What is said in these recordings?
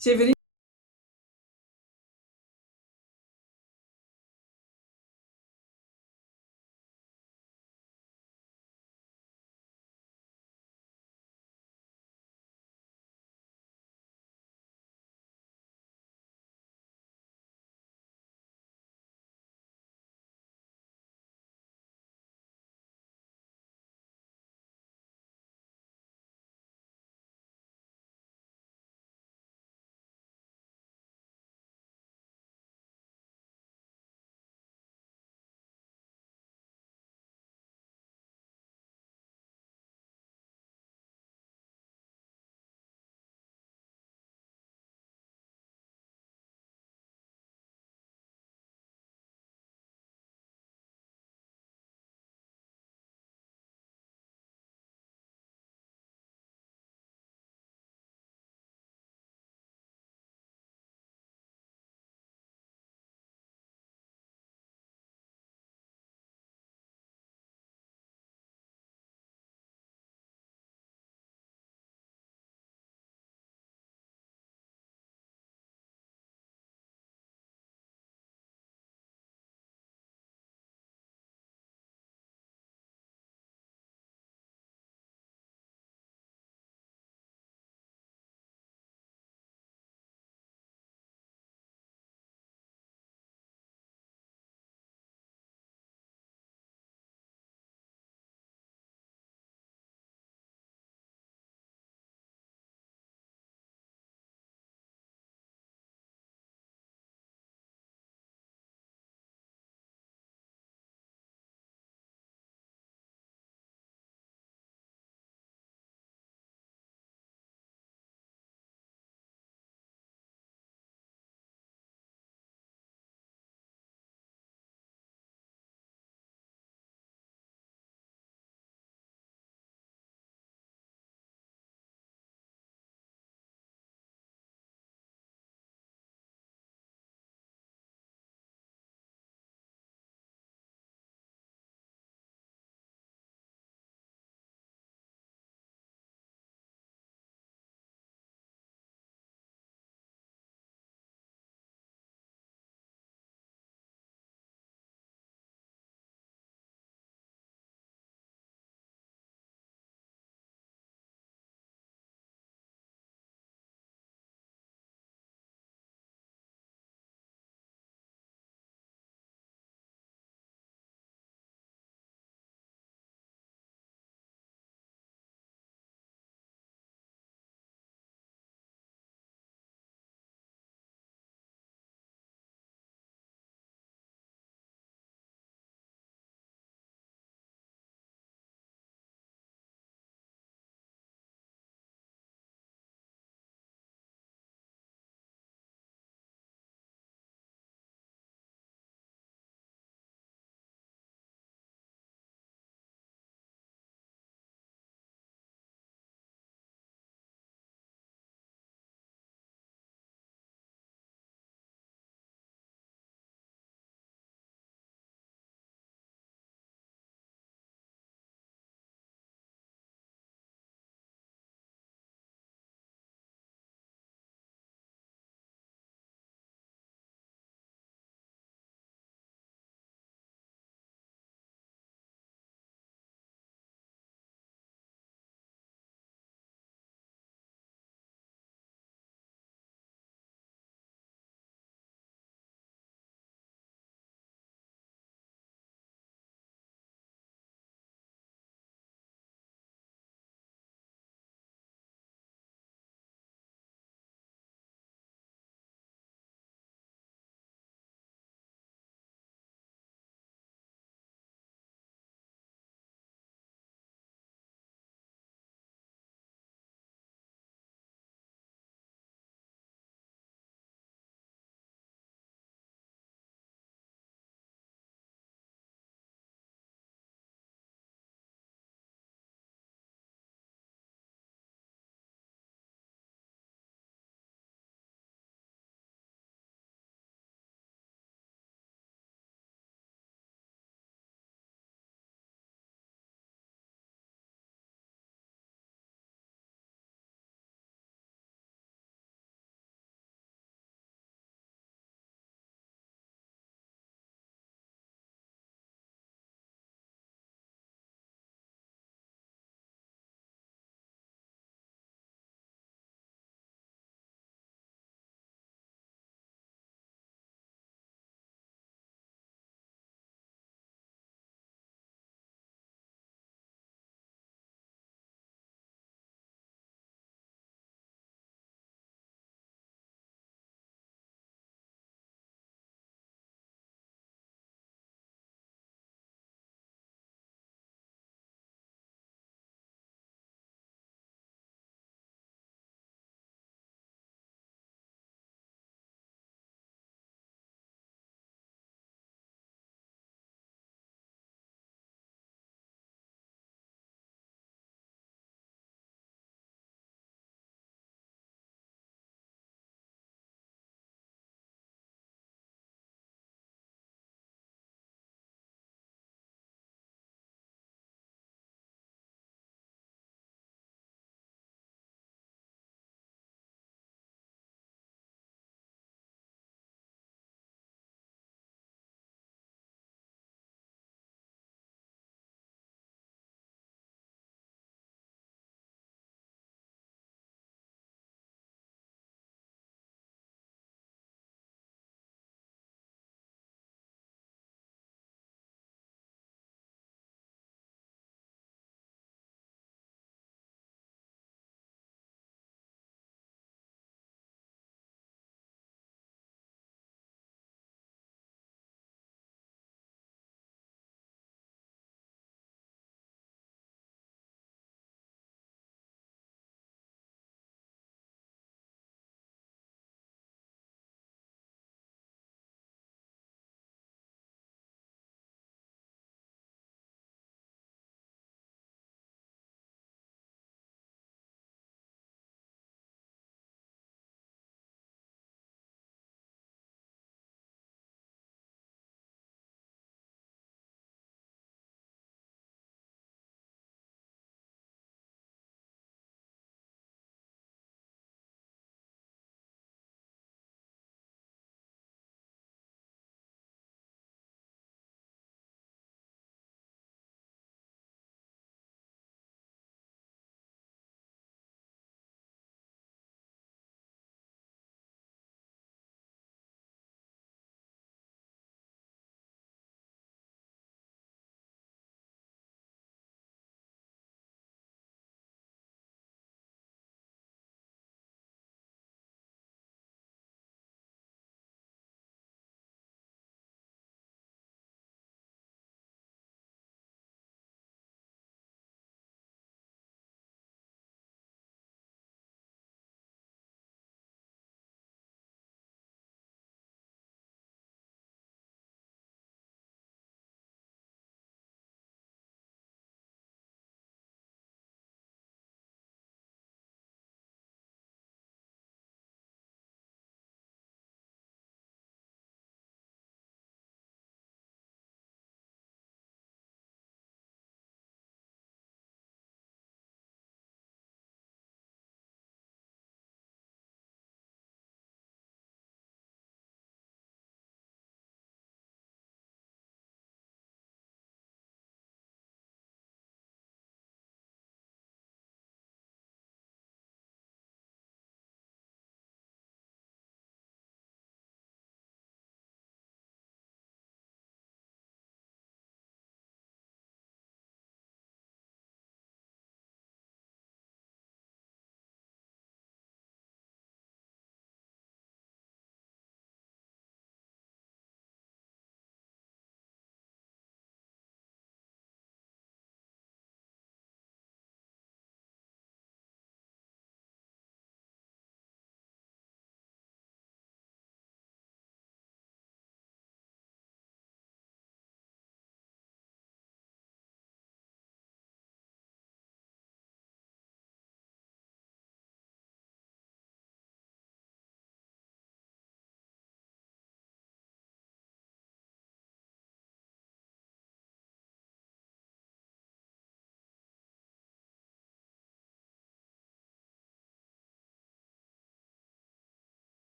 Çeviri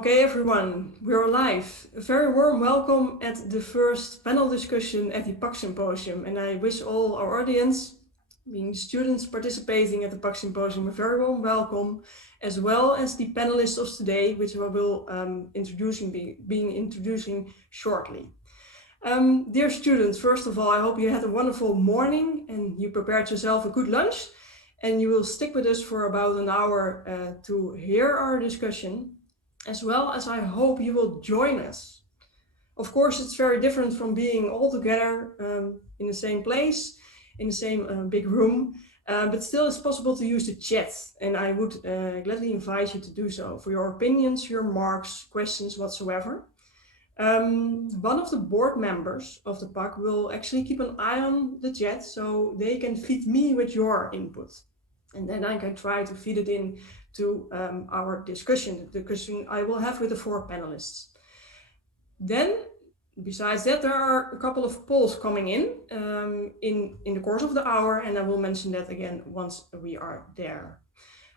Okay, everyone, we're live. A very warm welcome at the first panel discussion at the PAC Symposium, and I wish all our audience, being students participating at the PAC Symposium, a very warm welcome, as well as the panelists of today, which I will being introducing shortly. Dear students, first of all, I hope you had a wonderful morning and you prepared yourself a good lunch, and you will stick with us for about an hour to hear our discussion. As well as I hope you will join us. Of course, it's very different from being all together in the same place, in the same big room, but still it's possible to use the chat, and I would gladly invite you to do so for your opinions, your remarks, questions whatsoever. One of the board members of the PAC will actually keep an eye on the chat so they can feed me with your input. And then I can try to feed it in to our discussion, the discussion I will have with the four panelists. Then, besides that, there are a couple of polls coming in the course of the hour, and I will mention that again once we are there.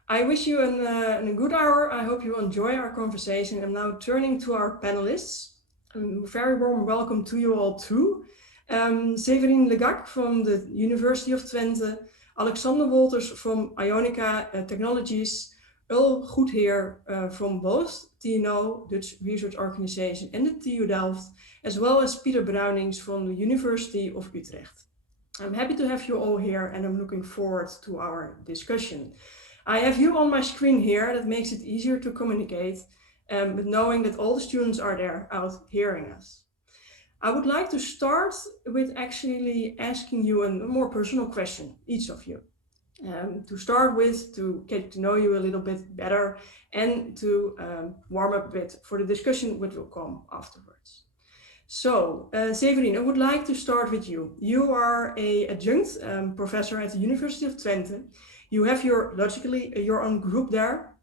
I wish you a good hour. I hope you enjoy our conversation. I'm now turning to our panelists. Very warm welcome to you all too. Séverine Legac from the University of Twente, Alexander Wolters from Ionica Technologies, Earl Goedheer from both TNO, Dutch Research Organization, and the TU Delft, as well as Peter Bruinings from the University of Utrecht. I'm happy to have you all here, and I'm looking forward to our discussion. I have you on my screen here. That makes it easier to communicate, but knowing that all the students are there out hearing us. I would like to start with actually asking you a more personal question, each of you. To start with, to get to know you a little bit better and to warm up a bit for the discussion which will come afterwards. So, Séverine, I would like to start with you. You are an adjunct professor at the University of Twente. You have your own group there,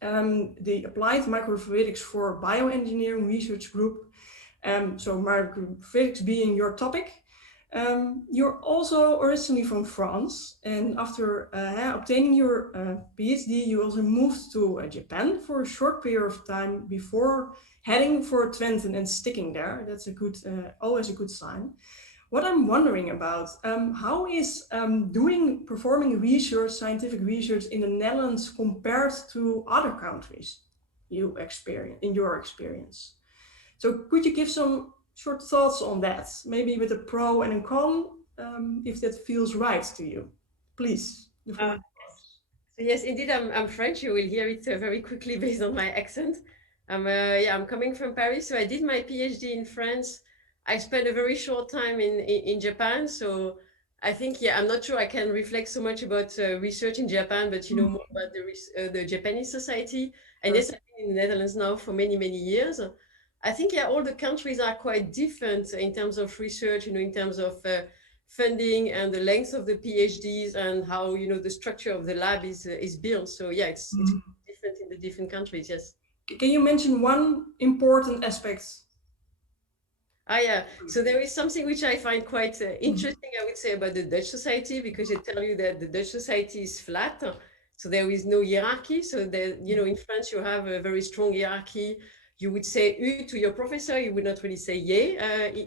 the Applied Microfluidics for Bioengineering Research Group. So microfluidics being your topic. You're also originally from France, and after obtaining your PhD, you also moved to Japan for a short period of time before heading for Twente and sticking there. That's a good, always a good sign. What I'm wondering about, how is performing research, scientific research in the Netherlands compared to other countries in your experience? So could you give some short thoughts on that, maybe with a pro and a con, if that feels right to you? Please. Yes, indeed, I'm French. You will hear it very quickly based on my accent. I'm coming from Paris, so I did my PhD in France. I spent a very short time in Japan, so I think, I'm not sure I can reflect so much about research in Japan, but more about the Japanese society. And yes, I've been in the Netherlands now for many, many years. I think, all the countries are quite different in terms of research, in terms of funding and the length of the PhDs and how, the structure of the lab is built. So it's different in the different countries, yes. Can you mention one important aspect? So there is something which I find quite interesting, I would say, about the Dutch society, because they tell you that the Dutch society is flat. So there is no hierarchy. So there, in France, you have a very strong hierarchy. You would say U to your professor, you would not really say ye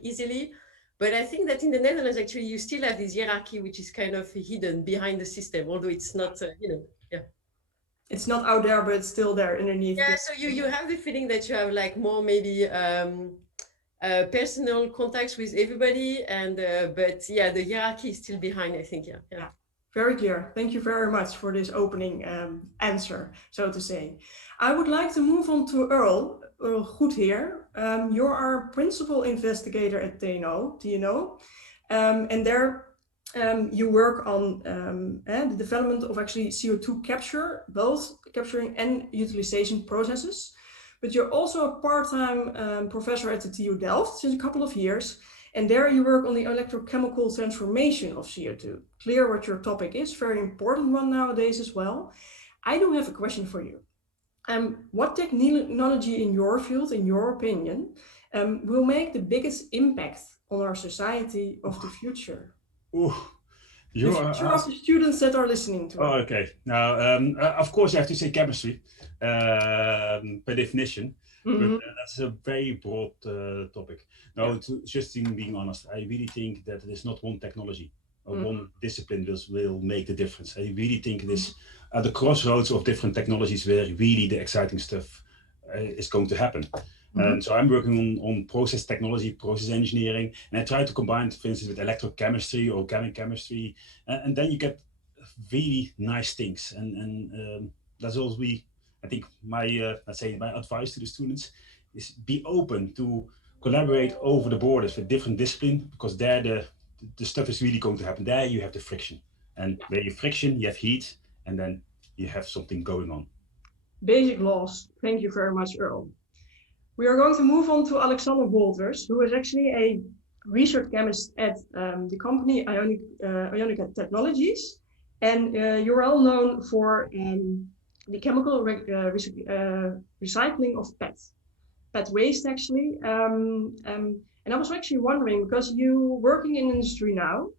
easily. But I think that in the Netherlands, actually, you still have this hierarchy, which is kind of hidden behind the system, although it's not, It's not out there, but it's still there underneath. Yeah, so you have the feeling that you have like more maybe personal contacts with everybody, and but the hierarchy is still behind, I think. Yeah. Very clear. Thank you very much for this opening answer, so to say. I would like to move on to Earl Goedheer. You're our principal investigator at TNO, and there you work on the development of actually CO2 capture, both capturing and utilization processes. But you're also a part-time professor at the TU Delft since a couple of years. And there you work on the electrochemical transformation of CO2. Clear what your topic is, very important one nowadays as well. I do have a question for you. What technology in your field, in your opinion, will make the biggest impact on our society of the future? Ooh, the future of the students that are listening to okay. Now, of course, you have to say chemistry by definition. But Mhm. that's a very broad topic. Yeah. No, just in being honest, I really think that it is not one technology or Mhm. one discipline will make the difference. I really think it Mhm. is at the crossroads of different technologies where really the exciting stuff is going to happen. Mhm. And so I'm working on process technology, process engineering, and I try to combine, for instance, with electrochemistry or organic chemistry, and then you get really nice things. And that's also I think my let's say my advice to the students is be open to collaborate over the borders with different disciplines, because there the stuff is really going to happen. There you have the friction, and where you friction, you have heat, and then you have something going on. Basic laws. Thank you very much, Earl. We are going to move on to Alexander Walters, who is actually a research chemist at the company Ionica Technologies. And you're well known for the chemical recycling of PET waste, actually. And I was actually wondering, because you working in industry now,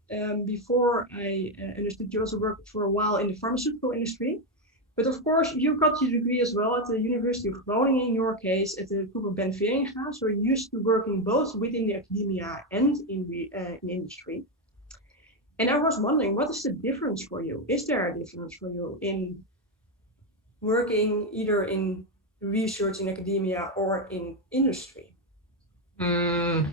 before I understood you also worked for a while in the pharmaceutical industry. But of course, you got your degree as well at the University of Groningen, in your case, at the Cooper Ben Veringa. So you're used to working both within the academia and in industry. And I was wondering, what is the difference for you? Is there a difference for you in working either in research in academia or in industry? Mm,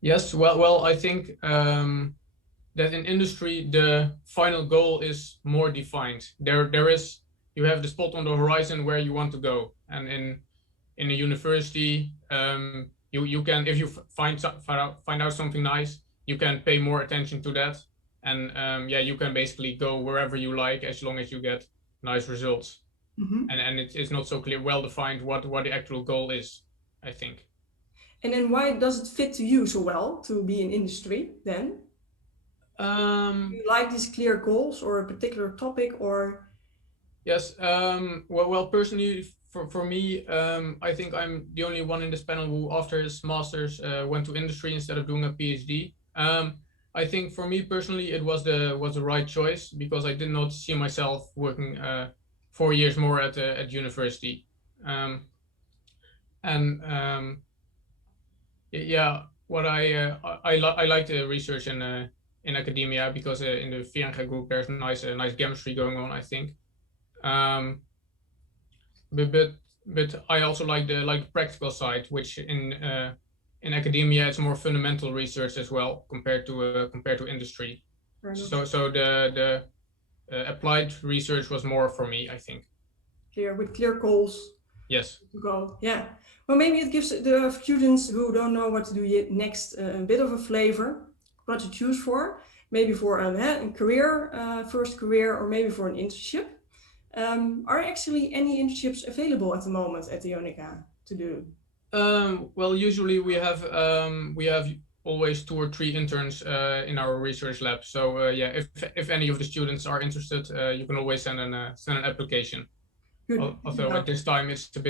yes, well, I think that in industry the final goal is more defined. There is, you have the spot on the horizon where you want to go, and in a university, you can, if you find out something nice, you can pay more attention to that, and yeah, you can basically go wherever you like as long as you get nice results. Mm-hmm. And it is not so clear, well defined what the actual goal is, I think. And then why does it fit to you so well to be in industry then? Do you like these clear goals or a particular topic, or? Yes. Well, personally, for me, I think I'm the only one in this panel who, after his master's, went to industry instead of doing a PhD. I think for me personally, it was the right choice, because I did not see myself working 4 years more at university. And yeah, what I like the research in academia, because in the Veringa group there's nice chemistry going on, I think. Um, but I also like the practical side, which in academia it's more fundamental research as well, compared to industry. So the applied research was more for me, I think. Clear, with clear goals. Yes. To go, yeah. Well, maybe it gives the students who don't know what to do yet next a bit of a flavor, what to choose for. Maybe for a career, first career, or maybe for an internship. Are actually any internships available at the moment at the Ionica to do? Well, usually we have always 2 or 3 interns in our research lab. So yeah, if any of the students are interested, you can always send an application. Good. Although at this time it's a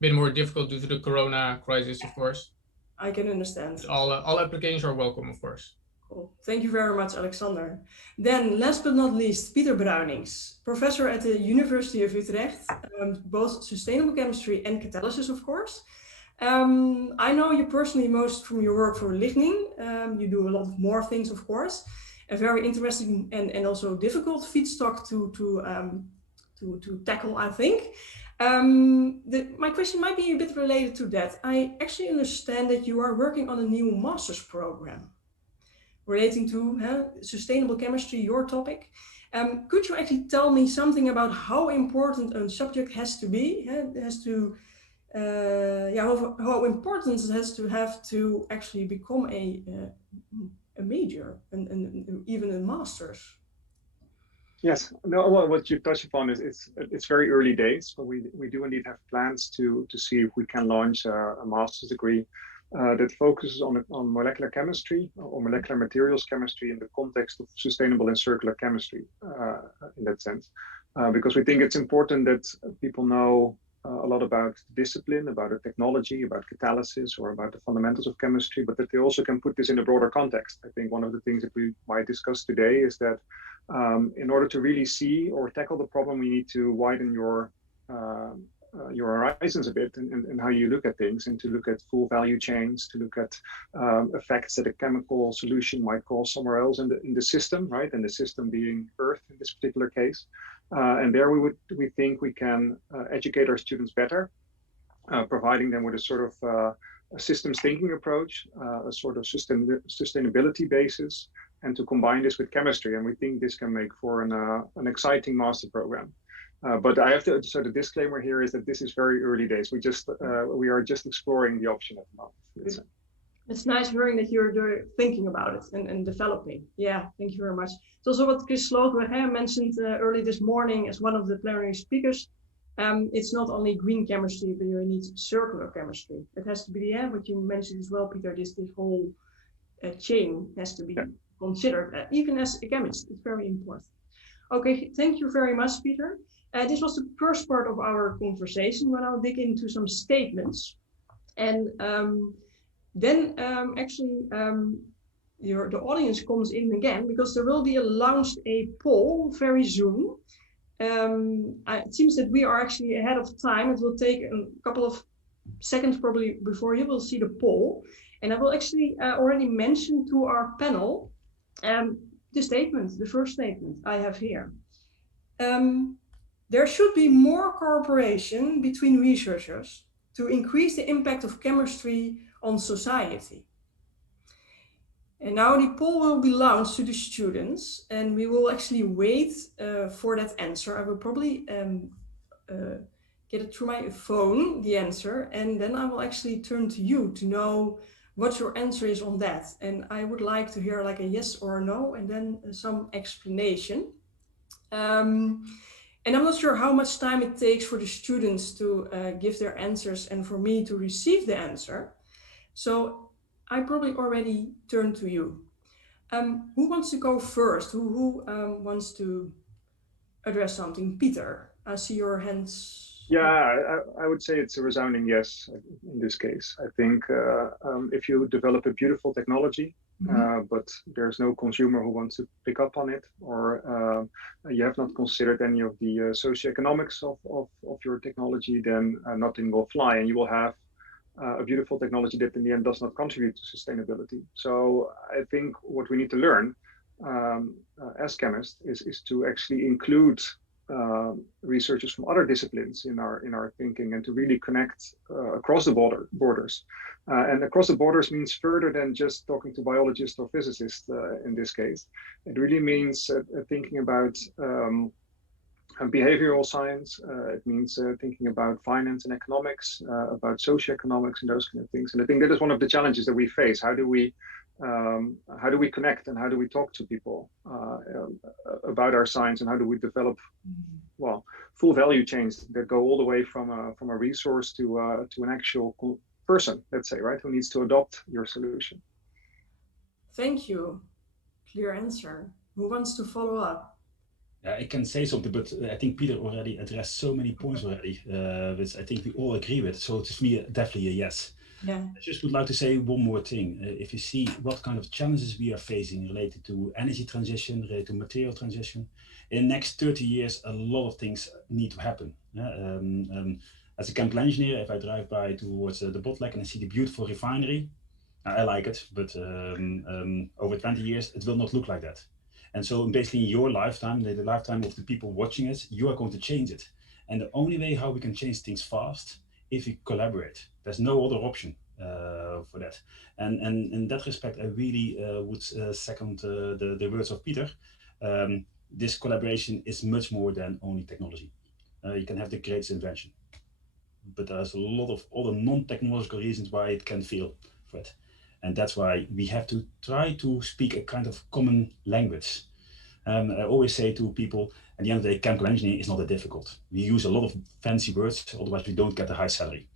bit more difficult due to the Corona crisis, of course. I can understand. But all applications are welcome, of course. Cool. Thank you very much, Alexander. Then, last but not least, Peter Bruinings, professor at the University of Utrecht, both sustainable chemistry and catalysis, of course. I know you personally most from your work for lignin. You do a lot of more things, of course. A very interesting and also difficult feedstock to tackle, I think. My question might be a bit related to that. I actually understand that you are working on a new master's program relating to sustainable chemistry, your topic. Could you actually tell me something about how important a subject has to be? How important it has to have to actually become a major and even a master's? Yes, no, well, what you touched upon is it's very early days, but we do indeed have plans to see if we can launch a master's degree that focuses on molecular chemistry or molecular materials chemistry in the context of sustainable and circular chemistry in that sense, because we think it's important that people know a lot about the discipline, about the technology, about catalysis, or about the fundamentals of chemistry, but that they also can put this in a broader context. I think one of the things that we might discuss today is that in order to really see or tackle the problem, we need to widen your your horizons a bit and how you look at things, and to look at full value chains, to look at effects that a chemical solution might cause somewhere else in the system, right? And the system being Earth in this particular case. And there we think we can educate our students better, providing them with a sort of a systems thinking approach, a sort of sustainability basis, and to combine this with chemistry. And we think this can make for an exciting master program. But I have to, so the disclaimer here is that this is very early days. We are just exploring the option at the moment. It's nice hearing that you're thinking about it and developing. Yeah, thank you very much. It's also what Chris Slootweg mentioned early this morning as one of the plenary speakers. It's not only green chemistry, but you need circular chemistry. It has to be, what you mentioned as well, Peter, this whole chain has to be considered, even as a chemist. It's very important. Okay, thank you very much, Peter. This was the first part of our conversation, but I'll dig into some statements. And then the audience comes in again, because there will be launched a poll very soon. It seems that we are actually ahead of time. It will take a couple of seconds probably before you will see the poll. And I will actually already mention to our panel the first statement I have here. There should be more cooperation between researchers to increase the impact of chemistry on society. And now the poll will be launched to the students, and we will actually wait for that answer. I will probably get it through my phone, the answer, and then I will actually turn to you to know what your answer is on that. And I would like to hear like a yes or a no, and then some explanation. And I'm not sure how much time it takes for the students to give their answers and for me to receive the answer. So I probably already turn to you. Who wants to go first? Who wants to address something? Peter, I see your hands. Yeah, I would say it's a resounding yes in this case. I think if you develop a beautiful technology, but there's no consumer who wants to pick up on it, or you have not considered any of the socioeconomics of your technology, then nothing will fly, and you will have a beautiful technology that in the end does not contribute to sustainability. So I think what we need to learn as chemists is to actually include researchers from other disciplines in our thinking, and to really connect across the borders. And across the borders means further than just talking to biologists or physicists in this case. It really means thinking about behavioral science. It means thinking about finance and economics, about socioeconomics and those kind of things. And I think that is one of the challenges that we face. How do we connect, and how do we talk to people about our science, and how do we develop, well, full value chains that go all the way from a resource to an actual person, let's say, right, who needs to adopt your solution. Thank you. Clear answer. Who wants to follow up? I can say something, but I think Peter already addressed so many points already, which I think we all agree with. So it's me definitely a yes. Yeah. I just would like to say one more thing. If you see what kind of challenges we are facing related to energy transition, related to material transition, in the next 30 years, a lot of things need to happen. As a chemical engineer, if I drive by towards the Botlek and I see the beautiful refinery, I like it, but over 20 years, it will not look like that. And so basically in your lifetime, the lifetime of the people watching it, you are going to change it. And the only way how we can change things fast, if we collaborate. There's no other option for that. And in that respect, I really would second the words of Peter. This collaboration is much more than only technology. You can have the greatest invention, but there's a lot of other non-technological reasons why it can fail for it. And that's why we have to try to speak a kind of common language. I always say to people, at the end of the day, chemical engineering is not that difficult. We use a lot of fancy words, otherwise we don't get a high salary.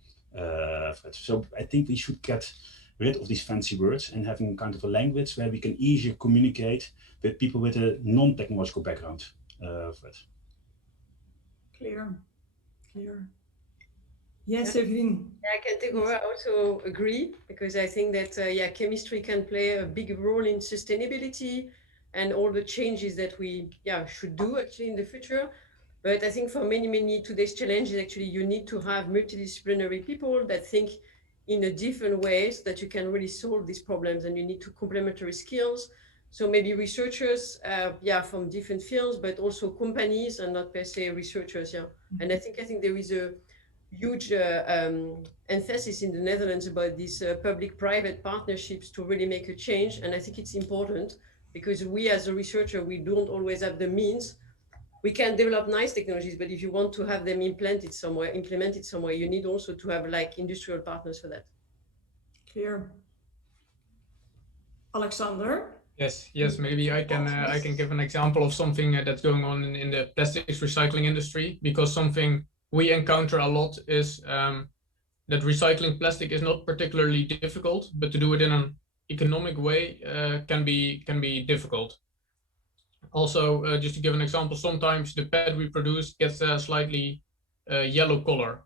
So I think we should get rid of these fancy words and having kind of a language where we can easier communicate with people with a non-technological background for it. Clear. Yes, Evelyn. Yeah, I can take over. I also agree, because I think that chemistry can play a big role in sustainability and all the changes that we should do actually in the future. But I think for many today's challenges, actually, you need to have multidisciplinary people that think in a different way so that you can really solve these problems, and you need to complementary skills. So maybe researchers, from different fields, but also companies and not per se researchers. Yeah. And I think there is a huge emphasis in the Netherlands about these public-private partnerships to really make a change. And I think it's important because we as a researcher, we don't always have the means. We can develop nice technologies, but if you want to have them implemented somewhere, you need also to have like industrial partners for that. Clear. Alexander? Yes, maybe I can give an example of something that's going on in the plastics recycling industry, because something we encounter a lot is that recycling plastic is not particularly difficult, but to do it in an economic way can be difficult. Also, just to give an example, sometimes the PET we produce gets a slightly yellow color,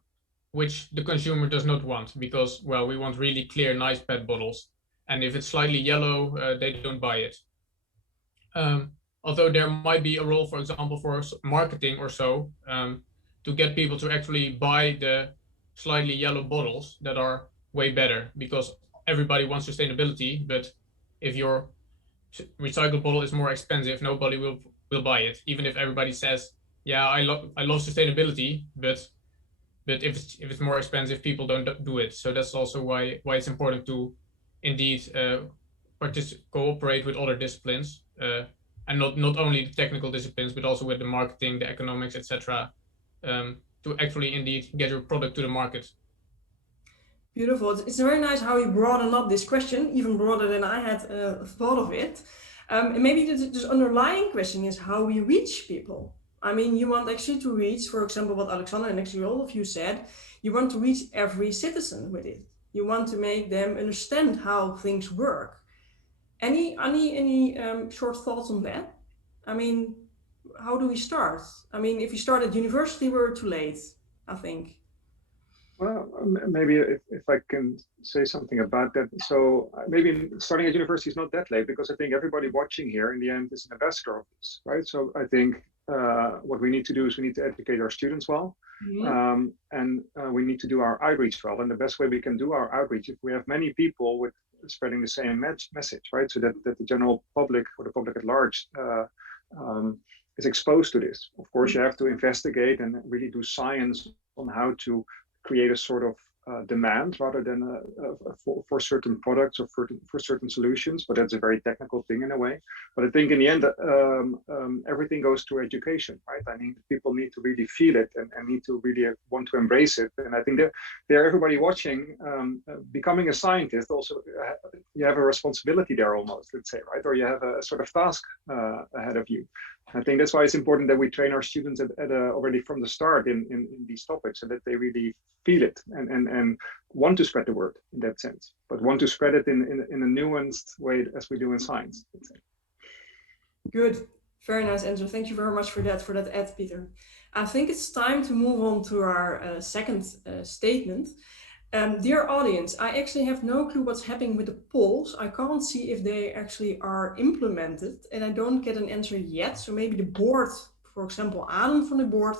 which the consumer does not want, because, well, we want really clear, nice PET bottles. And if it's slightly yellow, they don't buy it. Although there might be a role, for example, for marketing or so, to get people to actually buy the slightly yellow bottles that are way better, because everybody wants sustainability, but if your recycled bottle is more expensive, nobody will buy it, even if everybody says, yeah, I love sustainability, but if it's more expensive, people don't do it. So that's also why it's important to indeed cooperate with other disciplines, and not only the technical disciplines, but also with the marketing, the economics, etc., to actually indeed get your product to the market. Beautiful. It's very nice how you broaden up this question, even broader than I had thought of it. And maybe this underlying question is how we reach people. I mean, you want actually to reach, for example, what Alexander and actually all of you said, you want to reach every citizen with it. You want to make them understand how things work. Any short thoughts on that? I mean, how do we start? I mean, if you start at university, we're too late, I think. Well, maybe if I can say something about that. So maybe starting at university is not that late, because I think everybody watching here in the end is an ambassador of this, right? So I think what we need to do is we need to educate our students well, and we need to do our outreach well. And the best way we can do our outreach, if we have many people with spreading the same message, right? So that the general public or the public at large is exposed to this. Of course, you have to investigate and really do science on how to create a sort of demand rather than for certain products or for certain solutions, but that's a very technical thing in a way. But I think in the end, everything goes to education, right? I mean, people need to really feel it and need to really want to embrace it. And I think that everybody watching, becoming a scientist, also you have a responsibility there almost, let's say, right? Or you have a sort of task ahead of you. I think that's why it's important that we train our students already from the start in these topics, so that they really feel it and want to spread the word in that sense, but want to spread it in a nuanced way as we do in science. Good, very nice answer. Thank you very much for that Ed, Peter. I think it's time to move on to our second statement. Dear audience, I actually have no clue what's happening with the polls. I can't see if they actually are implemented, and I don't get an answer yet. So maybe the board, for example, Adam from the board,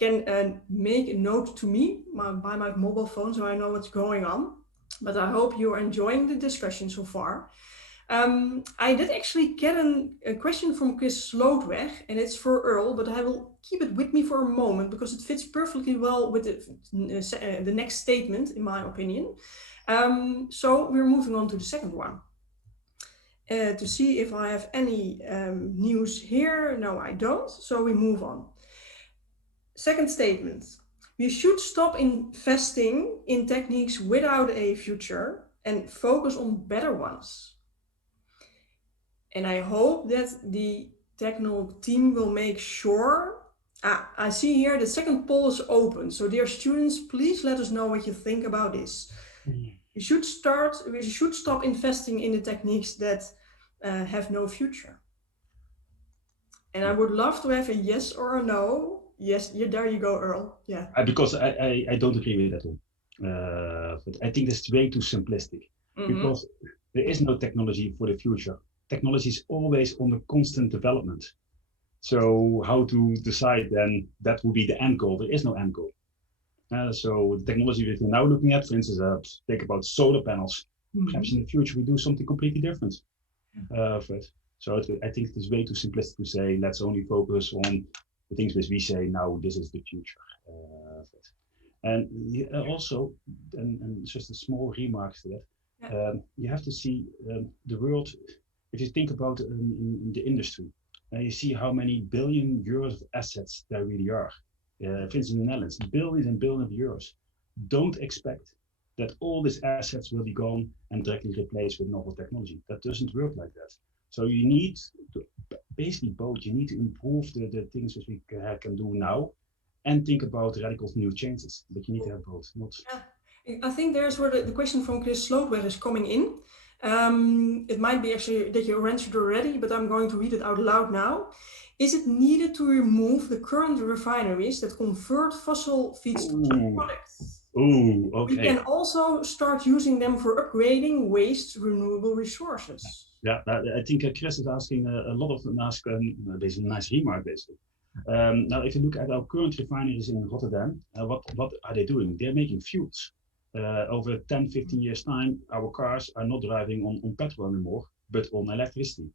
can make a note to me by my mobile phone so I know what's going on. But I hope you're enjoying the discussion so far. I did actually get a question from Chris Slootweg, and it's for Earl, but I will keep it with me for a moment because it fits perfectly well with the next statement, in my opinion. So we're moving on to the second one. To see if I have any news here. No, I don't. So we move on. Second statement. We should stop investing in techniques without a future and focus on better ones. And I hope that the technical team will make sure. I see here the second poll is open. So dear students, please let us know what you think about this. We should stop investing in the techniques that have no future. And I would love to have a yes or a no. Yes, there you go, Earl. Yeah. Because I don't agree with that one. But I think that's way too simplistic. Because there is no technology for the future. Technology is always under constant development. So how to decide then? That will be the end goal. There is no end goal. So the technology that we're now looking at, for instance, think about solar panels. Perhaps in the future we do something completely different. So I think it is way too simplistic to say let's only focus on the things which we say now. This is the future. And also, and just a small remark to that, you have to see the world. If you think about in the industry, you see how many billion euros of assets there really are. For instance, in the Netherlands, billions and billions of euros. Don't expect that all these assets will be gone and directly replaced with novel technology. That doesn't work like that. So you need to, basically both. You need to improve the things that we can do now, and think about radical new changes. But you need to have both. Not. Yeah. I think there's where the question from Chris Slootweg is coming in. It might be actually that you answered already, but I'm going to read it out loud now. Is it needed to remove the current refineries that convert fossil feedstocks to products? Oh, okay. We can also start using them for upgrading waste renewable resources. Yeah, I think Chris is asking a lot of them. Basically, a nice remark, basically. Now, if you look at our current refineries in Rotterdam, what are they doing? They're making fuels. Over 10, 15 years time, our cars are not driving on petrol anymore, but on electricity.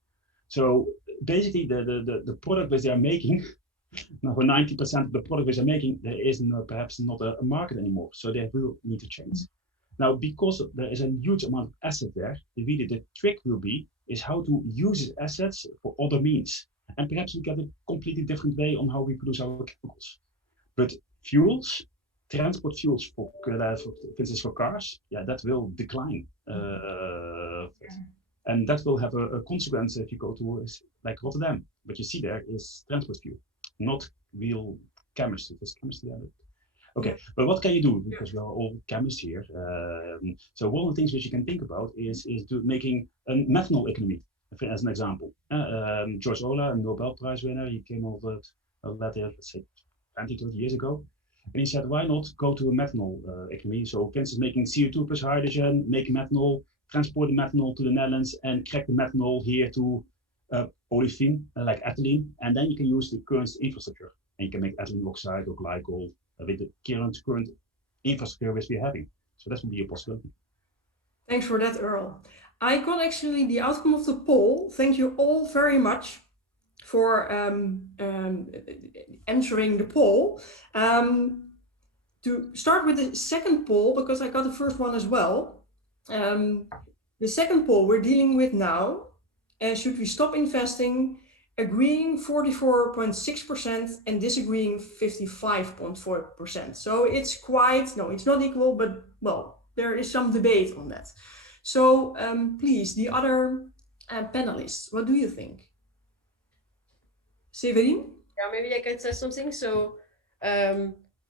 So basically, the product which they are making, for 90% of the product which they're making, there is perhaps not a market anymore. So they will need to change. Now, because there is a huge amount of asset there, really the trick will be is how to use these assets for other means. And perhaps we get a completely different way on how we produce our chemicals. But fuels, transport fuels for instance for cars, yeah, that will decline. And that will have a consequence if you go to like Rotterdam. What you see there is transport fuel, not real chemistry. There's chemistry added. Okay, but what can you do? Because we are all chemists here. So one of the things which you can think about is making a methanol economy, as an example. George Olah, a Nobel Prize winner, he came up with a letter, let's say 20, 30 years ago. And he said, why not go to a methanol economy? So for instance, making CO2 plus hydrogen, make methanol, transport the methanol to the Netherlands and crack the methanol here to olefin, like ethylene. And then you can use the current infrastructure. And you can make ethylene oxide or glycol with the current infrastructure which we're having. So that would be a possibility. Thanks for that, Earl. I got actually the outcome of the poll. Thank you all very much for answering the poll. To start with the second poll, because I got the first one as well. The second poll we're dealing with now, should we stop investing? Agreeing 44.6% and disagreeing 55.4%. So it's quite, no, it's not equal, but well, there is some debate on that. So please, the other panelists, what do you think? Severin? Yeah, maybe I can say something. So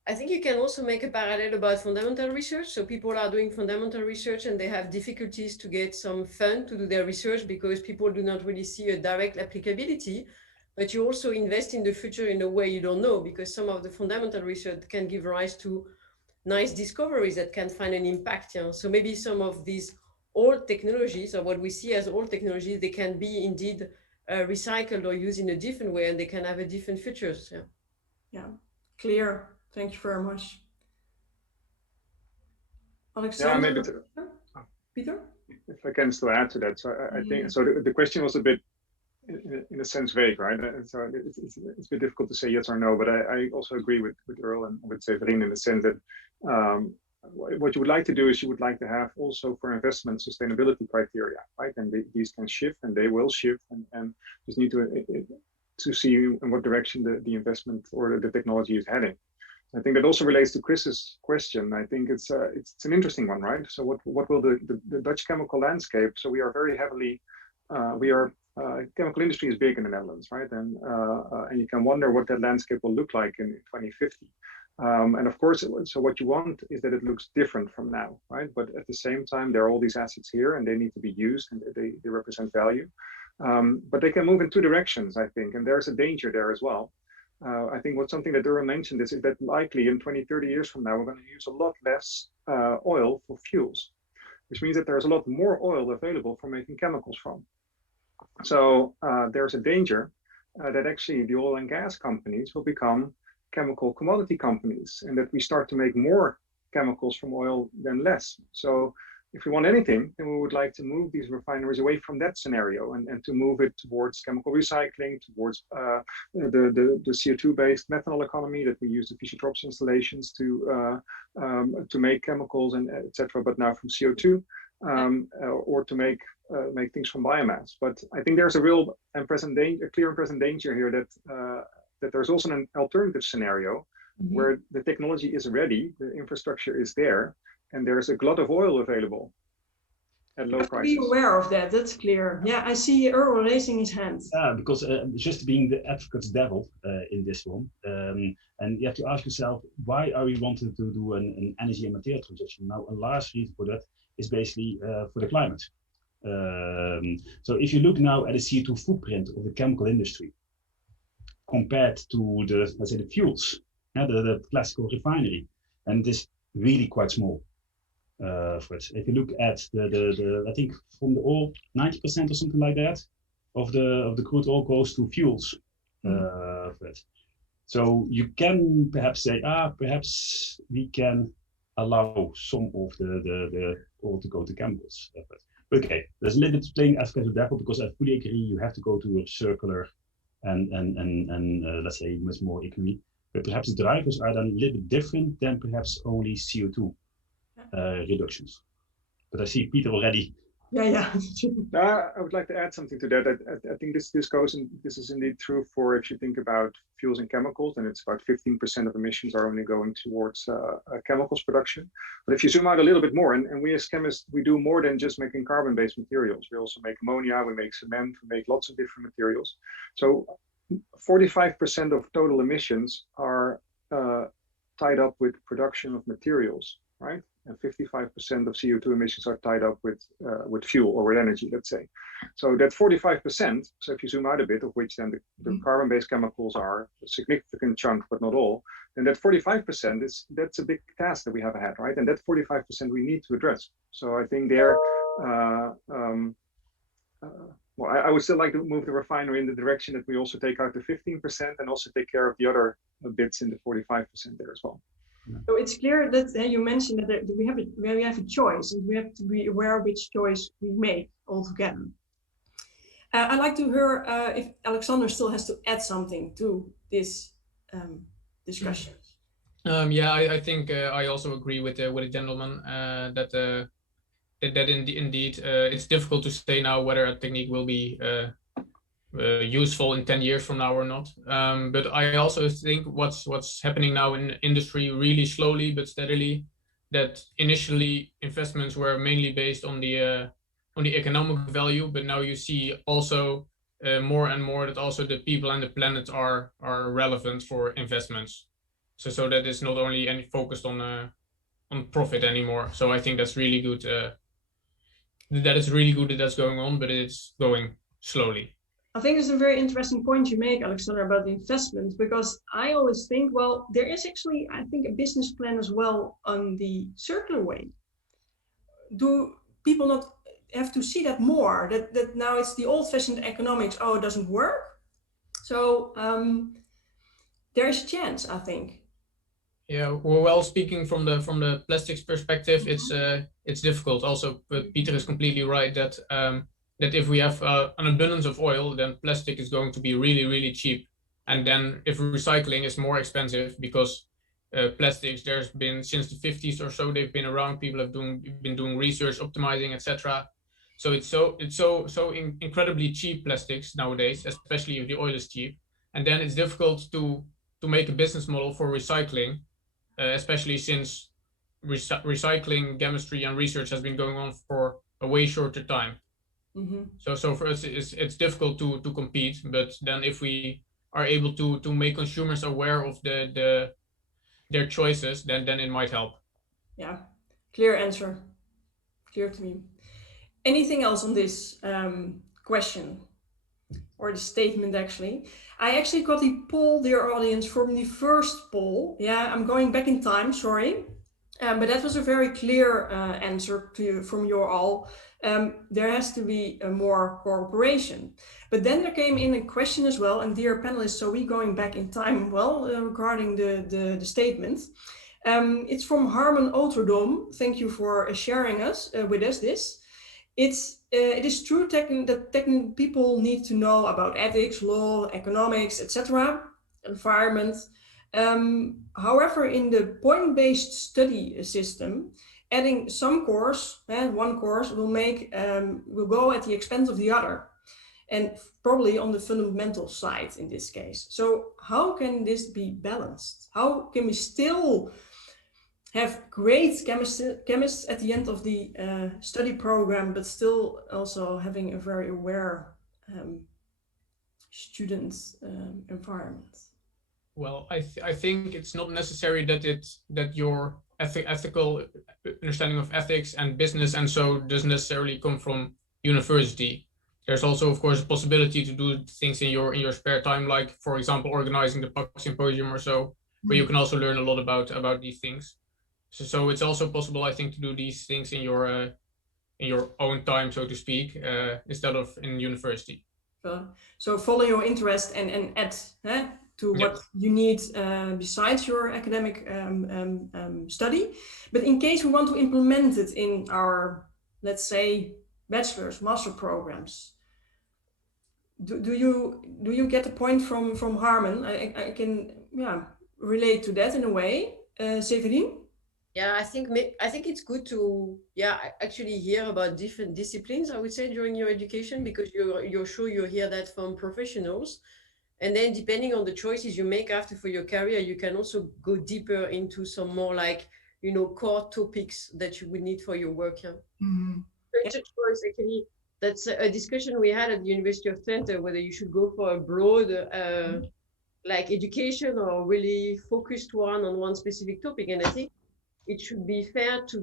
I think you can also make a parallel about fundamental research. So people are doing fundamental research and they have difficulties to get some fund to do their research because people do not really see a direct applicability. But you also invest in the future in a way you don't know, because some of the fundamental research can give rise to nice discoveries that can find an impact. You know? So maybe some of these old technologies, or what we see as old technologies, they can be indeed recycled or used in a different way, and they can have a different futures. Yeah. Yeah, clear. Thank you very much. Alexander? Yeah, Peter? If I can still add to that. So I think, so the question was a bit, in a sense, vague, right? So it's a bit difficult to say yes or no, but I also agree with Earl and with Severin in the sense that what you would like to do is you would like to have also for investment sustainability criteria, right? And these can shift and they will shift, and just need to see in what direction the investment or the technology is heading. I think that also relates to Chris's question. I think it's an interesting one, right? So what will the Dutch chemical landscape? So we are very heavily, chemical industry is big in the Netherlands, right? And you can wonder what that landscape will look like in 2050. And of course, so what you want is that it looks different from now, right? But at the same time, there are all these assets here and they need to be used and they represent value. But they can move in two directions, I think, and there's a danger there as well. I think something that Dura mentioned is that likely in 20, 30 years from now, we're going to use a lot less oil for fuels, which means that there's a lot more oil available for making chemicals from. So there's a danger that actually the oil and gas companies will become chemical commodity companies, and that we start to make more chemicals from oil than less. So if we want anything, then we would like to move these refineries away from that scenario and to move it towards chemical recycling, towards the CO2-based methanol economy, that we use the Fischer-Tropsch installations to make chemicals and etc. But now from CO2, or to make things from biomass. But I think there's a real and present danger, a clear and present danger here that there's also an alternative scenario where the technology is ready, the infrastructure is there, and there's a glut of oil available at low prices. Be aware of that. That's clear. Yeah, I see Earl raising his hand. Yeah, because just being the advocate's devil in this one, and you have to ask yourself, why are we wanting to do an energy and material transition? Now, a large reason for that is basically for the climate. So if you look now at the CO2 footprint of the chemical industry compared to the, let's say, the fuels, the classical refinery, and it is really quite small. If you look at the I think from the oil, 90% or something like that of the crude oil goes to fuels. So you can perhaps say, perhaps we can allow some of the oil to go to chemicals. Okay, there's a little bit playing advocate to devil, because I fully agree you have to go to a circular and let's say much more economy. But perhaps the drivers are then a little bit different than perhaps only CO2 reductions. But I see Peter already. Yeah. I would like to add something to that. I think this goes, and this is indeed true for, if you think about fuels and chemicals, and it's about 15% of emissions are only going towards chemicals production. But if you zoom out a little bit more, and we as chemists, we do more than just making carbon-based materials. We also make ammonia, we make cement, we make lots of different materials. So 45% of total emissions are tied up with production of materials, right? And 55% of CO2 emissions are tied up with fuel or with energy, let's say. So that 45%, so if you zoom out a bit, of which then the carbon-based chemicals are a significant chunk, but not all, then that 45% that's a big task that we have ahead, right? And that 45% we need to address. So I think there, well, I would still like to move the refinery in the direction that we also take out the 15% and also take care of the other bits in the 45% there as well. So it's clear that you mentioned that we have a choice, and we have to be aware which choice we make altogether. I'd like to hear if Alexander still has to add something to this discussion. Yeah, I think I also agree with the gentleman that indeed it's difficult to say now whether a technique will be useful in 10 years from now or not. But I also think what's happening now in industry, really slowly but steadily, that initially investments were mainly based on the economic value, but now you see also more and more that also the people and the planet are relevant for investments. So that is not only any focused on profit anymore. So I think that's really good. That is really good that that's going on, but it's going slowly. I think it's a very interesting point you make, Alexander, about the investment, because I always think, well, there is actually, I think, a business plan as well on the circular way. Do people not have to see that more, that now it's the old-fashioned economics, it doesn't work? So there is a chance, I think. Yeah, well, speaking from the plastics perspective, it's difficult. Also, but Peter is completely right that if we have an abundance of oil, then plastic is going to be really, really cheap. And then if recycling is more expensive, because plastics, there's been since the 50s or so, they've been around. People have been doing research, optimizing, etc. So it's so incredibly cheap plastics nowadays, especially if the oil is cheap. And then it's difficult to make a business model for recycling, especially since recycling, chemistry, and research has been going on for a way shorter time. Mm-hmm. So for us, it's difficult to compete. But then if we are able to make consumers aware of their choices, then it might help. Yeah, clear answer. Clear to me. Anything else on this question or the statement? Actually, I actually got the poll, dear audience, from the first poll. Yeah, I'm going back in time. Sorry. But that was a very clear answer from you all. there has to be more cooperation. But then there came in a question as well, and dear panelists, so we're going back in time, well, regarding the statement. It's from Harman Oterdom. Thank you for sharing with us this. It is true that people need to know about ethics, law, economics, etc., environment. However, in the point-based study system, adding some course, one course will go at the expense of the other, and probably on the fundamental side in this case. So how can this be balanced? How can we still have great chemists at the end of the study program, but still also having a very aware student environment? Well, I think it's not necessary that your ethical understanding of ethics and business and so doesn't necessarily come from university. There's also, of course, a possibility to do things in your spare time, like, for example, organizing the PAC symposium or so, where you can also learn a lot about these things. So it's also possible, I think, to do these things in your own time, so to speak, instead of in university. So follow your interest and add to what you need besides your academic study. But in case we want to implement it in our, let's say, bachelor's, master programs, do you get the point from Harman? I can relate to that in a way. Severin? Yeah, I think it's good to actually hear about different disciplines, I would say, during your education, because you're sure you hear that from professionals. And then depending on the choices you make after for your career, you can also go deeper into some more like, core topics that you would need for your work. Yeah? Mm-hmm. So it's a choice, actually. That's a discussion we had at the University of Twente, whether you should go for a broad like education or really focused one on one specific topic. And I think it should be fair to